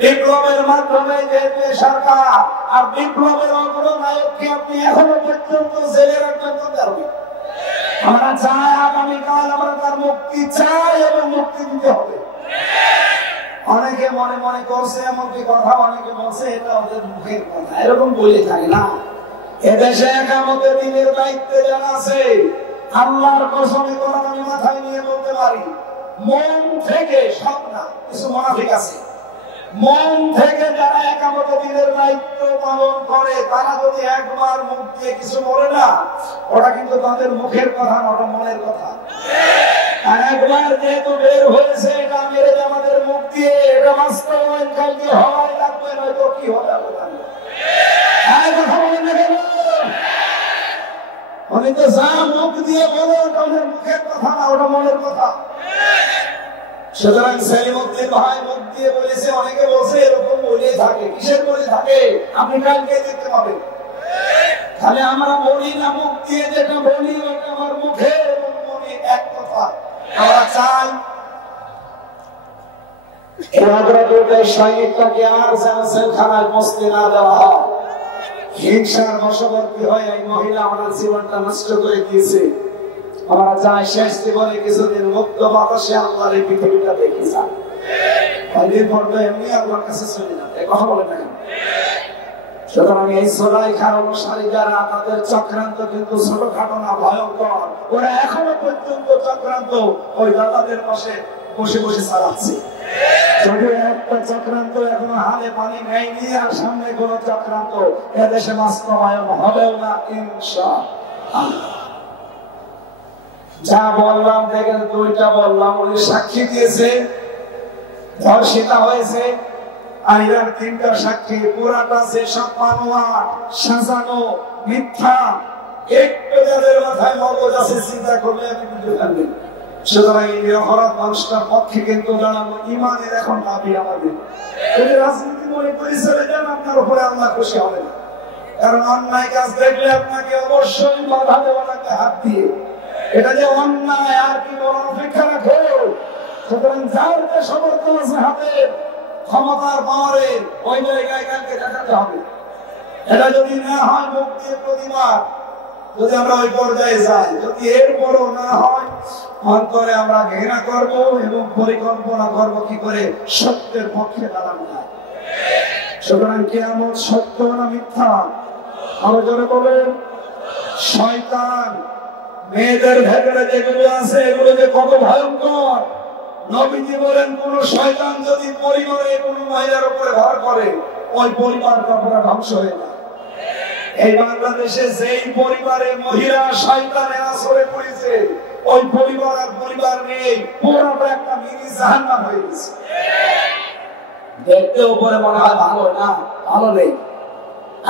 বিপ্লবের মাধ্যমে যেহেতু সরকার আর বিপ্লবের অগ্রনায়ককে আপনি এখনো পর্যন্ত জেলে রাখবেন করতে পারবেন। আমরা চাই আগামীকাল আমরা তার মুক্তি চাই এবং মুক্তি দিতে হবে। অনেকে মনে মনে করছে এমনকি কথা, অনেকে বলছে এটা ওদের মুখের কথা, এরকম বলে থাকে না। এদেশে একামতের দিনের দায়িত্বে যারা আছে, আল্লাহর কসমে কোরআন আমি মাথায় নিয়ে বলতে পারি, মন থেকে, সব না, কিছু মুনাফিক আছে, মন থেকে যারা একামতের দিনের দায়িত্ব পালন করে, তারা যদি একবার মুখ দিয়ে কিছু বলে না, ওটা কিন্তু তাদের মুখের কথা না, ওটা মনের কথা। আর একবার যেহেতু বের হয়েছে, এটা মেরে আমাদের মুখ দিয়ে, এটা বাস্তবায়ন কালকে হওয়াই লাগবে, নয়তো কি হবে কথা বলেন না কেন? অনেকে যা মুখ দিয়ে বলে ওটা ওদের মুখের কথা না, ওটা মনের কথা। সুতরাং সেলিমউদ্দিন ভাই মুখ দিয়ে বলেছে, অনেকে বলছে এরকম বলে থাকে, কিসের বলে থাকে আপনি কালকে দেখতে পাবেন। তাহলে আমরা বলি না, মুখ দিয়ে যেটা বলি ওটা আমার মুখে এবং মনে এক কথা। আমরা চাই এই অগ্রদূতের সৈনিকটাকে আর যেন জেলখানায় বসতে না দেওয়া হয়। হিংসার বশবর্তী হয়ে এই মহিলা আমাদের জীবনটা নষ্ট করে দিয়েছে। আমরা চাই শেষ জীবনে কিছুদিন মুক্ত বাতাসে আল্লাহর এই পৃথিবীটা দেখি যান। কয়দিন পর্বে এমনি আল্লাহর কাছে চলে যাবে, এই কথা বলে না। সুতরাং এই সুলাইখার অনুসারী যারা, তাদের চক্রান্ত কিন্তু ছোটখাটো না, ভয়ঙ্কর। ওরা এখনো পর্যন্ত চক্রান্ত ওই দাদাদের পাশে বসে বসে চালাচ্ছে। যদি একটা চক্রান্ত এখনো হালে পানি নেয়নি, আর সামনে কোন চক্রান্ত এদেশে বাস্তবায়ন হবেও না ইনশাআল্লাহ। যা বললাম দেখেন, দুইটা বললাম, উনি সাক্ষী দিয়েছে, ধর্ষিতা হয়েছে। আর এর তিনটা সাক্ষী, পুরাটা যে সব বানোয়াট, সাজানো, মিথ্যা। একটু যাদের মাথায় মগজ আছে, চিন্তা করলে আপনি বুঝতে পারবেন। সুতরাং এই নিরপরাধ মানুষটার পক্ষে কিন্তু দাঁড়ানো ইমানের এখন দাবি আমাদের। যদি রাজনীতি মনে করে চলে যান, আপনার উপরে আল্লাহ খুশি হবে না। কারণ অন্যায় কাজ দেখলে আপনাকে অবশ্যই বাধা দেওয়া লাগবে হাত দিয়ে। এটা যে অন্যায় আর কি বলার অপেক্ষা রাখে। সুতরাং যার যে সমর্থন আছে হাতে, ক্ষমতার পাওয়ারে, ওই জায়গায় কালকে দেখাতে হবে। এটা যদি না হয় মুখ দিয়ে প্রতিবাদ, যদি আমরা ওই পর্যায়ে যাই, যদি এরপরও না হয়, অন্তরে আমরা ঘৃণা করব এবং পরিকল্পনা করব কি করে সত্যের পক্ষে দাঁড়ানো যায়। সুতরাং কিয়ামত সত্য না মিথ্যা? আরো জোরে বলেন। শয়তান মেয়েদের ভেতরে যেগুলো আছে, এগুলো যে কত ভয়ঙ্কর। নবীজি বলেন, কোন শয়তান যদি পরিবারে কোন মহিলার উপরে ভর করে, ওই পরিবারটা পুরো ধ্বংস হয়ে যায়। এই বাংলাদেশে যেই পরিবারে মহিলা শয়তানের আসরে পড়েছে, ওই পরিবার আর পরিবার নেই, পুরোটা একটা মিনি জাহান্নাম হয়ে গেছে। দেখতে উপরে মনে হয় ভালো, না ভালো নেই।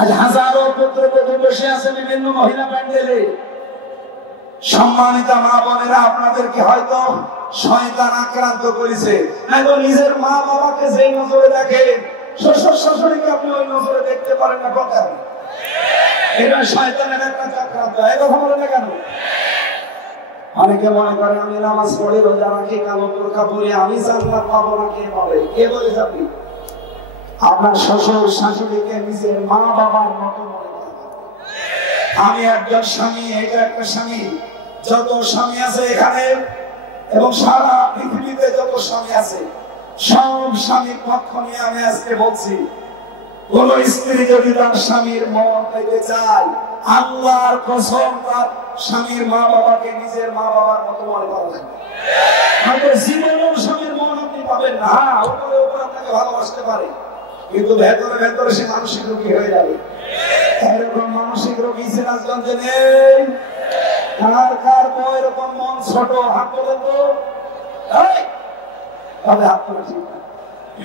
আজ হাজারো পুত্রবধূ বসে আছে বিভিন্ন মহিলা প্যান্ডেলে। সম্মানিত মা বোনেরা, আপনাদেরকে হয়তো শয়তান আক্রান্ত করেছে, নাইতো নিজের মা বাবাকে যেই নজরে দেখে, শ্বশুর শাশুড়িকে আপনি ওই নজরে দেখতে পারেন না। কথা এটা শয়তানের একটা চক্রান্ত। এই কথা বলেন না কেন? অনেকে মনে করে আমি নামাজ পড়ি, রোজা রাখি, কালো বোরকা পরি, আমি জান্নাত পাবো না। কে বলে? কে বলে যাবি? আপনার শ্বশুর শাশুড়িকে নিজের মা বাবার মতো মনে করেন। আমি একজন স্বামী, এটা একটা স্বামী। যত স্বামী আছে এখানে এবং সারা পৃথিবীতে যত স্বামী আছে, সব স্বামীর পক্ষ নিয়ে আমি আজকে বলছি, কোন স্ত্রী যদি তার স্বামীর মন পেতে চায়, আল্লাহর কসম তার স্বামীর মা বাবাকে নিজের মা বাবার মতো মনে করা লাগবে। হয়তো জীবনেও স্বামীর মন আপনি পাবেন না, উপরে উপরে আপনাকে ভালোবাসতে পারে, কিন্তু ভেতরে ভেতরে সে মানসিক রোগী হয়ে যাবে। এরকম মানসিক রোগী সিরাজগঞ্জে নেই। কার কার এরকম মন ছোট? হাত তোলেন তো। তবে হাত তোলা ঠিক না,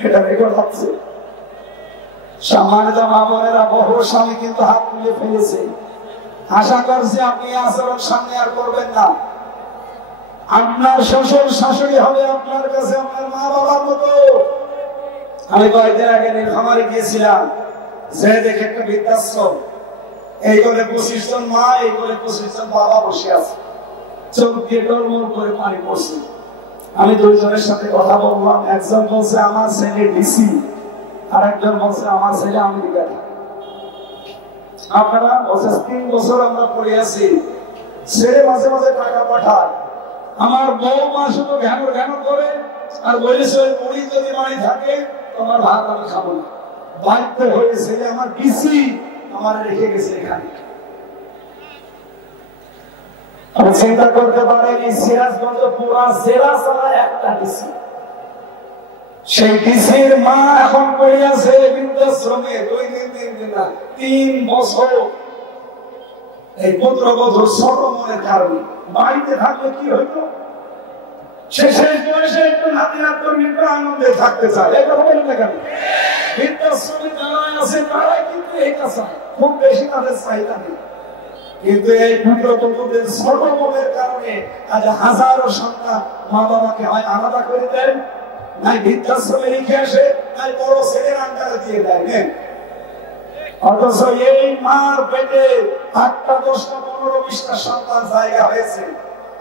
এটা রেকর্ড হচ্ছে। সম্মানিত মা বোনেরা, বহু স্বামী কিন্তু হাত তুলে ফেলেছে। আশা করছি আপনি আচরণ সামনে আর করবেন না। আপনার শ্বশুর শাশুড়ি হবে আপনার কাছে আপনার মা বাবার মতো। আমি কয়েকদিন আগে নীলফামারী গিয়েছিলাম, যে দেখে একটা বৃদ্ধাশ্রম, এই করে 25 জন মা, এই করে 25 জন বাবা বসে আছে, চোখ দিয়ে টলমল করে পানি পড়ছে। আমি দুইজনের সাথে কথা বললাম, একজন বলছে আমার ছেলে ডিসি, আর একজন বলছে আমার ছেলে আমেরিকা। আপনারা বলছে 3 বছর আমরা পড়ে আছি, ছেলে মাঝে মাঝে টাকা পাঠায়, আমার বউ মা শুধু ঘ্যান ঘ্যান করে আর বলেছে ওই মুড়ি যদি বাড়ি থাকে তোমার ভাত আমি খাবো না। বাধ্য হয়ে ছেলে আমার ডিসি আমার রেখে গেছে এখানে। আমি চিন্তা করতে পারেন এই সিরাজগঞ্জ পুরা জেলা ছাড়া একটা ডিসি, সেই ডিসির মা এখন পড়ে আছে বৃদ্ধাশ্রমে 2-3 দিন না 3 বছর। এই পুত্রবধূ ছোট মনের কারণে বাড়িতে থাকলে কি হইতো, শেষের বয়সে একটু নাতি নাতনি একটু আনন্দে থাকতে চায়, এটা বলেন না কেন? বৃদ্ধাশ্রমে যারা আছে তারাই কিন্তু এটা চায়, খুব বেশি তাদের চাহিদা নেই। কিন্তু এই পুত্রবধূদের ছোট মনের কারণে আজ হাজারো সন্তান মা বাবাকে হয় আলাদা করে দেন, নাই বৃদ্ধাশ্রমে রেখে আসে, নাই বড় ছেলের আন্ডারে দিয়ে দেয়। অথচ এই মার পেটে 8টা 10টা 15 20টা সন্তান জায়গা হয়েছে,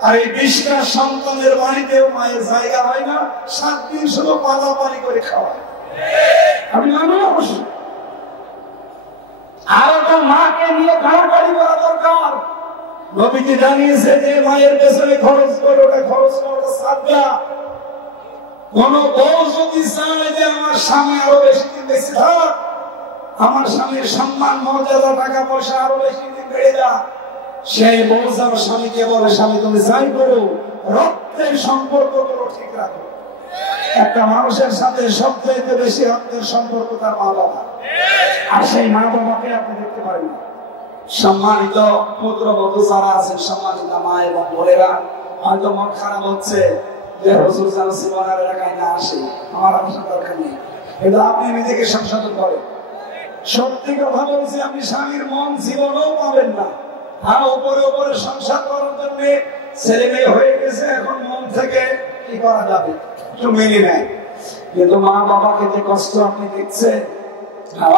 আর এই 20টা সন্তানের বাড়িতেও মায়ের জায়গা হয় না, 7 দিন শুধু পালাপালি করে খাওয়ায়। আমি মানুষ, আর একটা মাকে নিয়ে কাড়াকাড়ি করা দরকার। নবীজি জানিয়েছে যে মায়ের পেছনে খরচ করে, ওটা খরচ করাটা সাদা। কোন বউ যদি চায় যে আমার স্বামী আরো বেশি দিন বেঁচে থাক, আমার স্বামীর সম্মান মর্যাদা টাকা পয়সা আরো বেশি দিন বেড়ে যা, সেই বউ যার স্বামীকে বলে স্বামী তুমি যাই করো, রক্তের সম্পর্কগুলো ঠিক রাখো। একটা মানুষের সাথে সবচেয়ে বেশি রক্তের সম্পর্ক তার মা বাবা, আর সেই মা বাবাকে আপনি দেখতে পারেন না। সম্মানিত পুত্রবধূ যারা আছেন, সম্মানিত মা এবং বোনেরা, হয়তো মন খারাপ হচ্ছে যে হুজুর যেন জীবনের এলাকায় না আসে, আমার আসার দরকার নেই, কিন্তু আপনি নিজেকে সংশোধন করেন। সত্যি কথা বলছি, আপনি স্বামীর মন জীবনেও পাবেন না। হ্যাঁ, উপরে উপরে সংসার করার জন্য ছেলে মেয়ে হয়ে গেছে, এখন মন থেকে কি করা যাবে একটু মেনে নেয়, কিন্তু মা বাবাকে যে কষ্ট আপনি দেখছেন,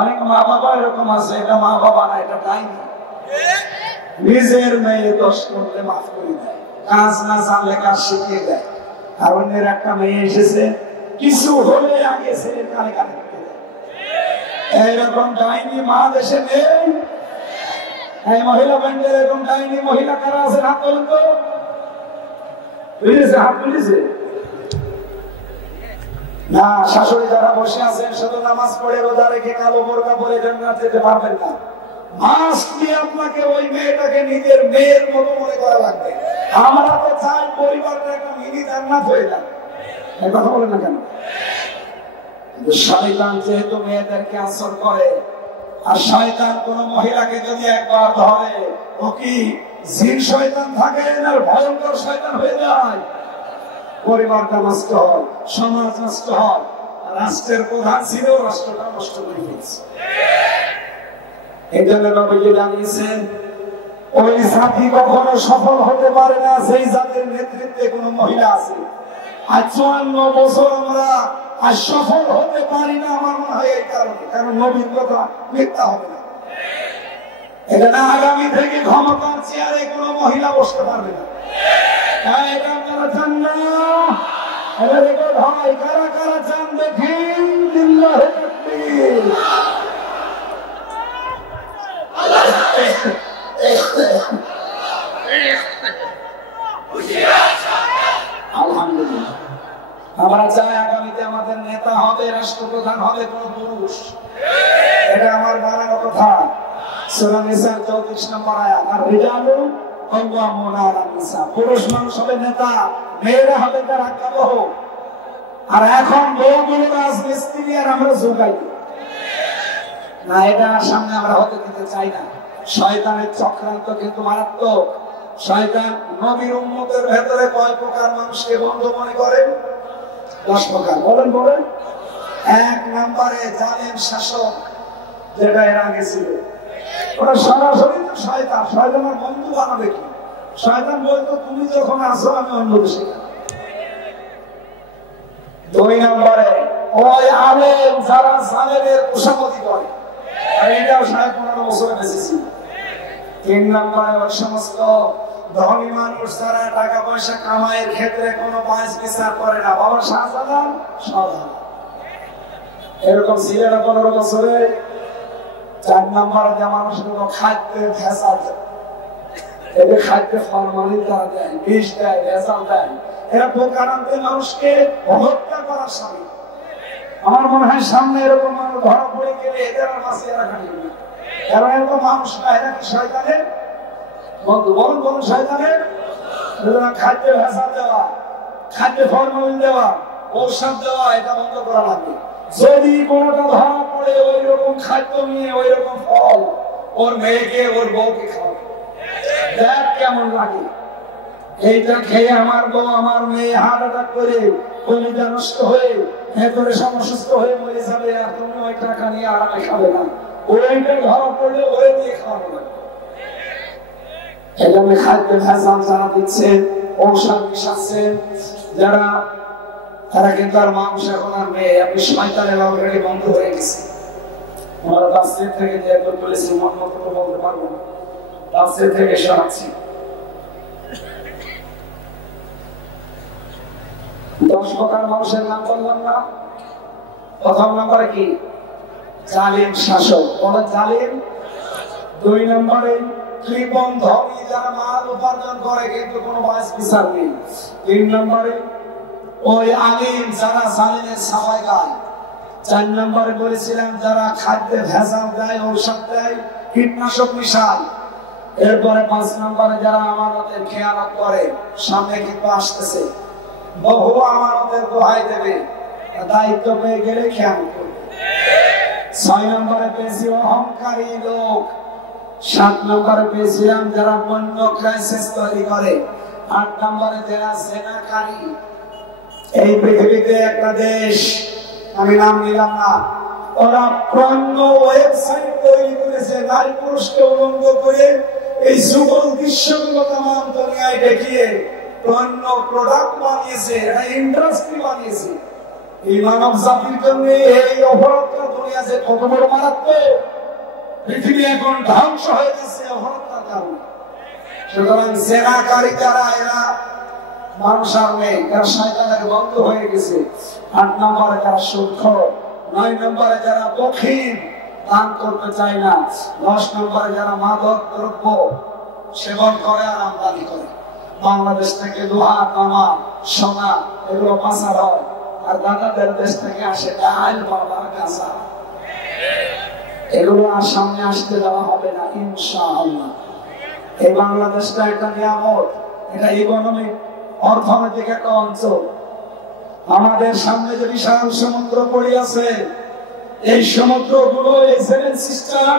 অনেক মা বাবা এরকম আছে, এটা মা বাবা না, এটা ডাইনি। নিজের মেয়ে দোষ করলে মাফ করে দেয়, কাজ না জানলে কাজ শিখিয়ে দেয়। আর অন্যের একটা মেয়ে এসেছে, কিছু হলে আগে ছেলের কানে কানে দিতে দেয়। এইরকম ডাইনি মা দেশে নেই। এই মহিলা ব্যান্ডের এরকম ডাইনি মহিলা কারা আছে হাত তোলেন তো। বুঝেছে? হাত তুলেছে না? শাশুড়ি যারা বসে আছেন, শুধু নামাজ পড়ে রোজা রেখে কালো বোরকা পরে জান্নাত যেতে পারবেন না। মাস্ক দিয়ে আপনাকে ওই মেয়েটাকে নিজের মেয়ের মতো মনে করা লাগবে। আমরা তো চাই পরিবারটা একটা মিনি জান্নাত হয়ে যাক। এই কথা বলেন না কেন? শয়তান যেহেতু মেয়েদেরকে আসর করে, আর শয়তান কোন মহিলাকে যদি একবার ধরে, ও কি জিন শয়তান থাকে না ভয়ঙ্কর শয়তান হয়ে যায়? পরিবারটা নষ্ট হয়, সমাজ নষ্ট হয়, রাষ্ট্রের প্রধান ছিল, রাষ্ট্রটা নষ্ট করে ফেলছে। এই জন্য নবীজি জানিয়েছেন, ওই জাতি কখনো সফল হতে পারে না সেই জাতির নেতৃত্বে কোন মহিলা আছে। আজ 54 বছর আমরা আর সফল হতে পারি না, আমার মনে হয় এই কারণে, কারণ নবীর কথা মিথ্যা হবে না। এটা না, আগামী থেকে ক্ষমতার চেয়ারে কোন মহিলা বসতে পারবে না। এটা আপনারা চান না? এটা রেকর্ড হয়, কারা কারা চান দেখি। লিল্লাহি তাকবীর। আলহামদুলিল্লাহ। আমরা চাই আগামীতে আমাদের নেতা হবে, রাষ্ট্রপ্রধান হবে কোন পুরুষ। এটা আমার বানানো কথা। সূরা নিসা 34 নম্বর আয়াত। আর রিজালু কাওয়ামুনা আলা নিসা, পুরুষ মানুষ হবে নেতা, মেয়েরা হবে তার আজ্ঞাবহ। আর এখন বউগুলো রাজমিস্ত্রি, আর আমরা যোগাই না। এটা সামনে আমরা হতে দিতে চাই না। শয়তানের চক্রান্ত কিন্তু মারাত্মক। শয়তান নবীর উম্মতের ভেতরে কয় প্রকার মানুষকে বন্ধু মনে করে? 10 প্রকার। বলেন বলেন। 1 নম্বরে জালেম শাসক, যেটা এর আগে ছিল, ওটা সরাসরি তো শয়তান। শয়তানের বন্ধু বানাবে কি? শয়তান বলতো তুমি যখন আসো আমি অন্য দেশে। 2 নম্বরে ওই আলেম যারা জালেমের কুশামতি করে, এইটাও 15.5 বছরে বেঁচেছি। 3 নম্বরে ওই সমস্ত ধনী মানুষ যারা টাকা পয়সা কামাইয়ের ক্ষেত্রে কোনো বাঁচ বিচার করে না। বাবা শাহজালাল এরকম ছিল না 15 বছরে। 4 নম্বরে যে মানুষগুলো খাদ্যে ভেজাল দেয়, এদের খাদ্যে ফরমালিন তারা দেয়, বিষ দেয়, ভেজাল দেয়, এরা প্রকারান্তে মানুষকে হত্যা করার সামিল। আমার মনে হয় সামনে এরকম মানুষ ধরা পড়ে গেলে এদের আর বাঁচিয়ে রাখা যাবে না। এরা এরকম মানুষ না, এরা কি শয়তানের বন্ধু? বলুন বলুন, শয়তানের। খাদ্যে ভেজাল দেওয়া, খাদ্যে ফরমালিন দেওয়া, ঔষধ দেওয়া, এটা বন্ধ করা লাগবে। যদি কোনোটা ধরা পড়ে ওই রকম খাদ্য নিয়ে, ওই রকম ফল, ওর মেয়েকে ওর বউকে খাওয়াবে, দেখ কেমন লাগে। এইটা খেয়ে আমার বউ আমার মেয়ে হার্ট অ্যাটাক করে কলিজা নষ্ট হয়ে ভেতরে অসুস্থ হয়ে মরে যাবে, আর তুমি ওই টাকা নিয়ে আরামে খাবে না। ওইটা ধরা পড়লে ওই দিয়ে খাওয়ানো লাগবে। এখানে খাদ্যে ভেজাল যারা দিচ্ছে, ঔষধ মিশাচ্ছে যারা, তারা কিন্তু আর মানুষ এখন আর মেয়ে। আপনি শয়তানের অলরেডি বন্ধ হয়ে গেছে। আমরা তাফসীর থেকে যে একবার বলেছি, মন মতো তো বলতে পারবো না, তাফসীর থেকে শোনাচ্ছি। 10 প্রকার মানুষের নাম বললাম না? প্রথম নম্বরে কি? জালিম শাসক, বলে জালিম। 2 নম্বরে কৃপণ ধনী, যারা মাল উপার্জন করে কিন্তু কোনো বাঁচ বিচার নেই। 3 নম্বরে ওই আলিম যারা জালিমের সাফাই গায়। 4 নম্বরে বলেছিলাম যারা খাদ্যে ভেজাল দেয়, ঔষধ দেয়, কীটনাশক মিশায়। এরপরে 5 নম্বরে যারা আমানতের খেয়ানত করে। সামনে কিন্তু আসতেছে বহু আমানতের দোহাই দেবে, দায়িত্ব পেয়ে গেলে খেয়ানত করবে। 6 নম্বরে পেয়েছি অহংকারী লোক। 7 নম্বরে পেয়েছিলাম যারা পণ্য ক্রাইসিস তৈরি করে। 8 নম্বরে যারা জেনাকারী। এই পৃথিবীতে একটা দেশ, আমি নাম নিলাম না, ওরা পণ্য ওয়েবসাইট তৈরি করেছে, নারী পুরুষকে উলঙ্গ করে এই যুগল দৃশ্যগুলো তামাম দুনিয়ায় দেখিয়ে পণ্য প্রোডাক্ট বানিয়েছে, একটা ইন্ডাস্ট্রি বানিয়েছে। এই মানব জাতির জন্য এই অপরাধটা দুনিয়া যে কত বড় মারাত্মক, পৃথিবী এখন ধ্বংস হয়ে যাচ্ছে অপরাধটার কারণে। সুতরাং জেনাকারী যারা, এরা মানুষ আর নেই, এরা শয়তানের বন্ধ হয়ে গেছে। 8 নম্বরে যারা সুদখোর। 9 নম্বরে যারা বখিল, দান করতে চায় না। 10 নম্বরে যারা মাদক দ্রব্য সেবন করে আর আমদানি করে। বাংলাদেশ থেকে লোহা, তামা, সোনা এগুলো পাচার হয়, আর দাদাদের দেশ থেকে আসে ডাল, বাবা, গাঁজা। এগুলো আর সামনে আসতে দেওয়া হবে না ইনশাআল্লাহ। এই বাংলাদেশটা একটা নিয়ামত, এটা ইকোনমিক অর্থনৈতিক একটা অঞ্চল। আমাদের সামনে যে বিশাল সমুদ্র পড়ে আছে, এই সমুদ্রগুলো, এই 7 সিস্টার,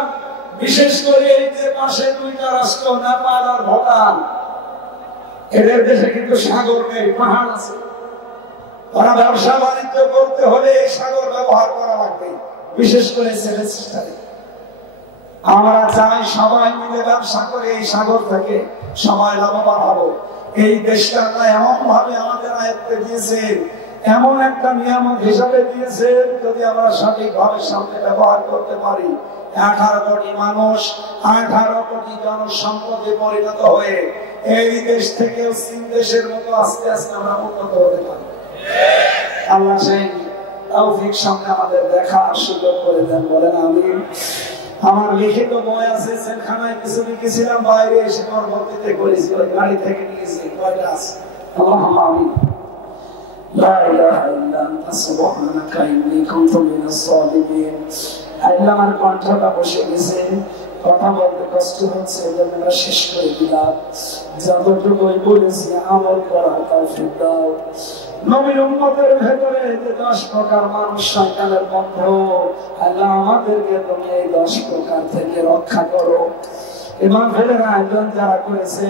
বিশেষ করে এই যে পাশে 2টা রাষ্ট্র নেপাল আর ভুটান, এদের দেশে কিন্তু সাগর নেই, পাহাড় আছে। ওরা ব্যবসা বাণিজ্য করতে হলে এই সাগর ব্যবহার করা লাগবে, বিশেষ করে 7 সিস্টারে। আমরা চাই সবাই মিলে ব্যবসা করে এই সাগর থেকে সবাই লাভবান হব। এই দেশটা এমন ভাবে আমাদের আয়ত্তে দিয়েছে, এমন একটা নিয়ামক হিসাবে দিয়েছে, যদি আমরা সঠিকভাবে সামনে ব্যবহার করতে পারি, 18 কোটি মানুষ 18 কোটি জনসম্পদে পরিণত হয়ে এই দেশ থেকেও চীন দেশের মতো আস্তে আস্তে আমরা উন্নত হতে পারি। আল্লাহ সেই তৌফিক সামনে আমাদের দেখার সুযোগ করে দেন, বলেন আমিন। আমার লিখিত বই আছে, সেখানে কিছু লিখেছিলাম, বাইরে এসে পরবর্তীতে করেছি, ওই গাড়ি থেকে নিয়েছি, বইটা আছে। আল্লাহুম্মা আমিন। লা ইলাহা ইল্লা আনতা সুবহানাকা ইন্নী কুনতু মিনাস সালিমিন। আল্লাহ, আমার কণ্ঠটা বসে গেছে, কথা বলতে কষ্ট হচ্ছে, এজন্য আমরা শেষ করে দিলাম। যতটুকু বলেছি আমল করার তৌফিক দাও। নবীর উম্মতের ভেতরে যে 10 প্রকার মানুষ শয়তানের বন্ধু, আল্লাহ আমাদেরকে তুমি এই 10 প্রকার থেকে রক্ষা করো। ইমাম ফেলের আয়োজন যারা করেছে,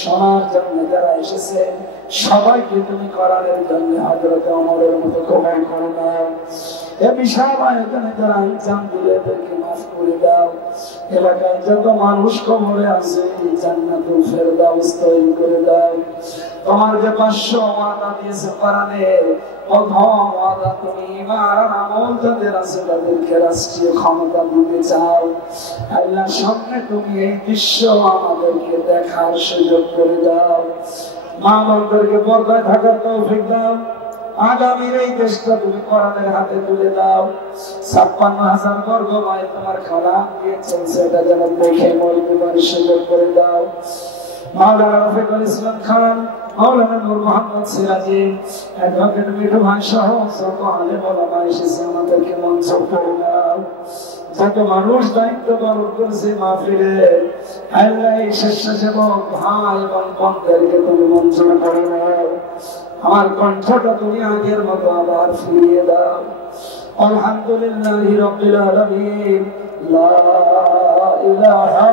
শোনার জন্য যারা এসেছে, সবাইকে তুমি কোরআনের জন্য হযরত ওমরের মতো কবুল করো না। এই বিশাল আয়োজনে যারা ইনসান দিলে এদেরকে মাফ করে দাও। এলাকায় যত মানুষ কবরে আছে, জান্নাতুল ফেরদাউস তৈরি করে দাও। তোমার যে 500 ওয়াদা দিয়েছে কোরআনে, প্রথম ওয়াদা তুমি ঈমান আর আমল যাদের আছে তাদেরকে রাষ্ট্রীয় ক্ষমতা দিতে চাও। আল্লাহ সামনে তুমি এই দৃশ্য আমাদেরকে দেখার সুযোগ করে দাও। মা বোনদেরকে পর্দায় থাকার তৌফিক দাও। আগামীর এই দেশটা তুমি কোরআনের হাতে তুলে দাও। 56,000 বর্গ মাইল তোমার খালা দিয়ে চলছে, এটা যেন দেখে মরতে পারি সুযোগ করে দাও। মাওলানা রফিকুল ইসলাম খান, মাওলানা নূর মোহাম্মদ সিরাজি, অ্যাডভোকেট মিঠু ভাই সহ যত আলেম ওলামা এসেছে আমাদেরকে মঞ্জুর করে দাও। যত মানুষ দায়িত্ব পালন করেছে মাহফিলে, আল্লাহ এই স্বেচ্ছাসেবক ভাই এবং বোনদেরকে তুমি মঞ্জুর করে নাও। আমার কণ্ঠটা তুমি আগের মতো আবার ফিরিয়ে দাও। আলহামদুলিল্লাহি রাব্বিল আলামিন। লা ইলাহা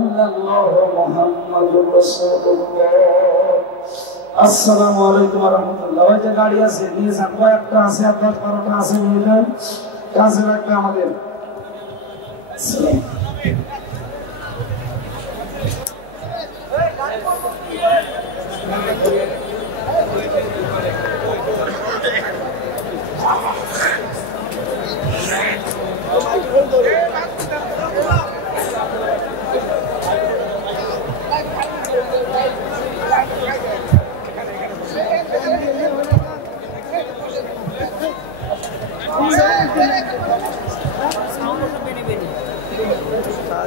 ইল্লাল্লাহ মুহাম্মাদুর রাসূলুল্লাহ। আসসালামু আলাইকুম ওয়া রাহমাতুল্লাহ। ওই যে গাড়ি আছে নিয়ে যান, কয়েকটা আছে, 10-12টা আছে, নিয়ে যান, কাজে রাখবে আমাদের। আসসালাম।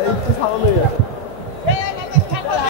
একটু সাউন্ড হয়ে যাচ্ছে।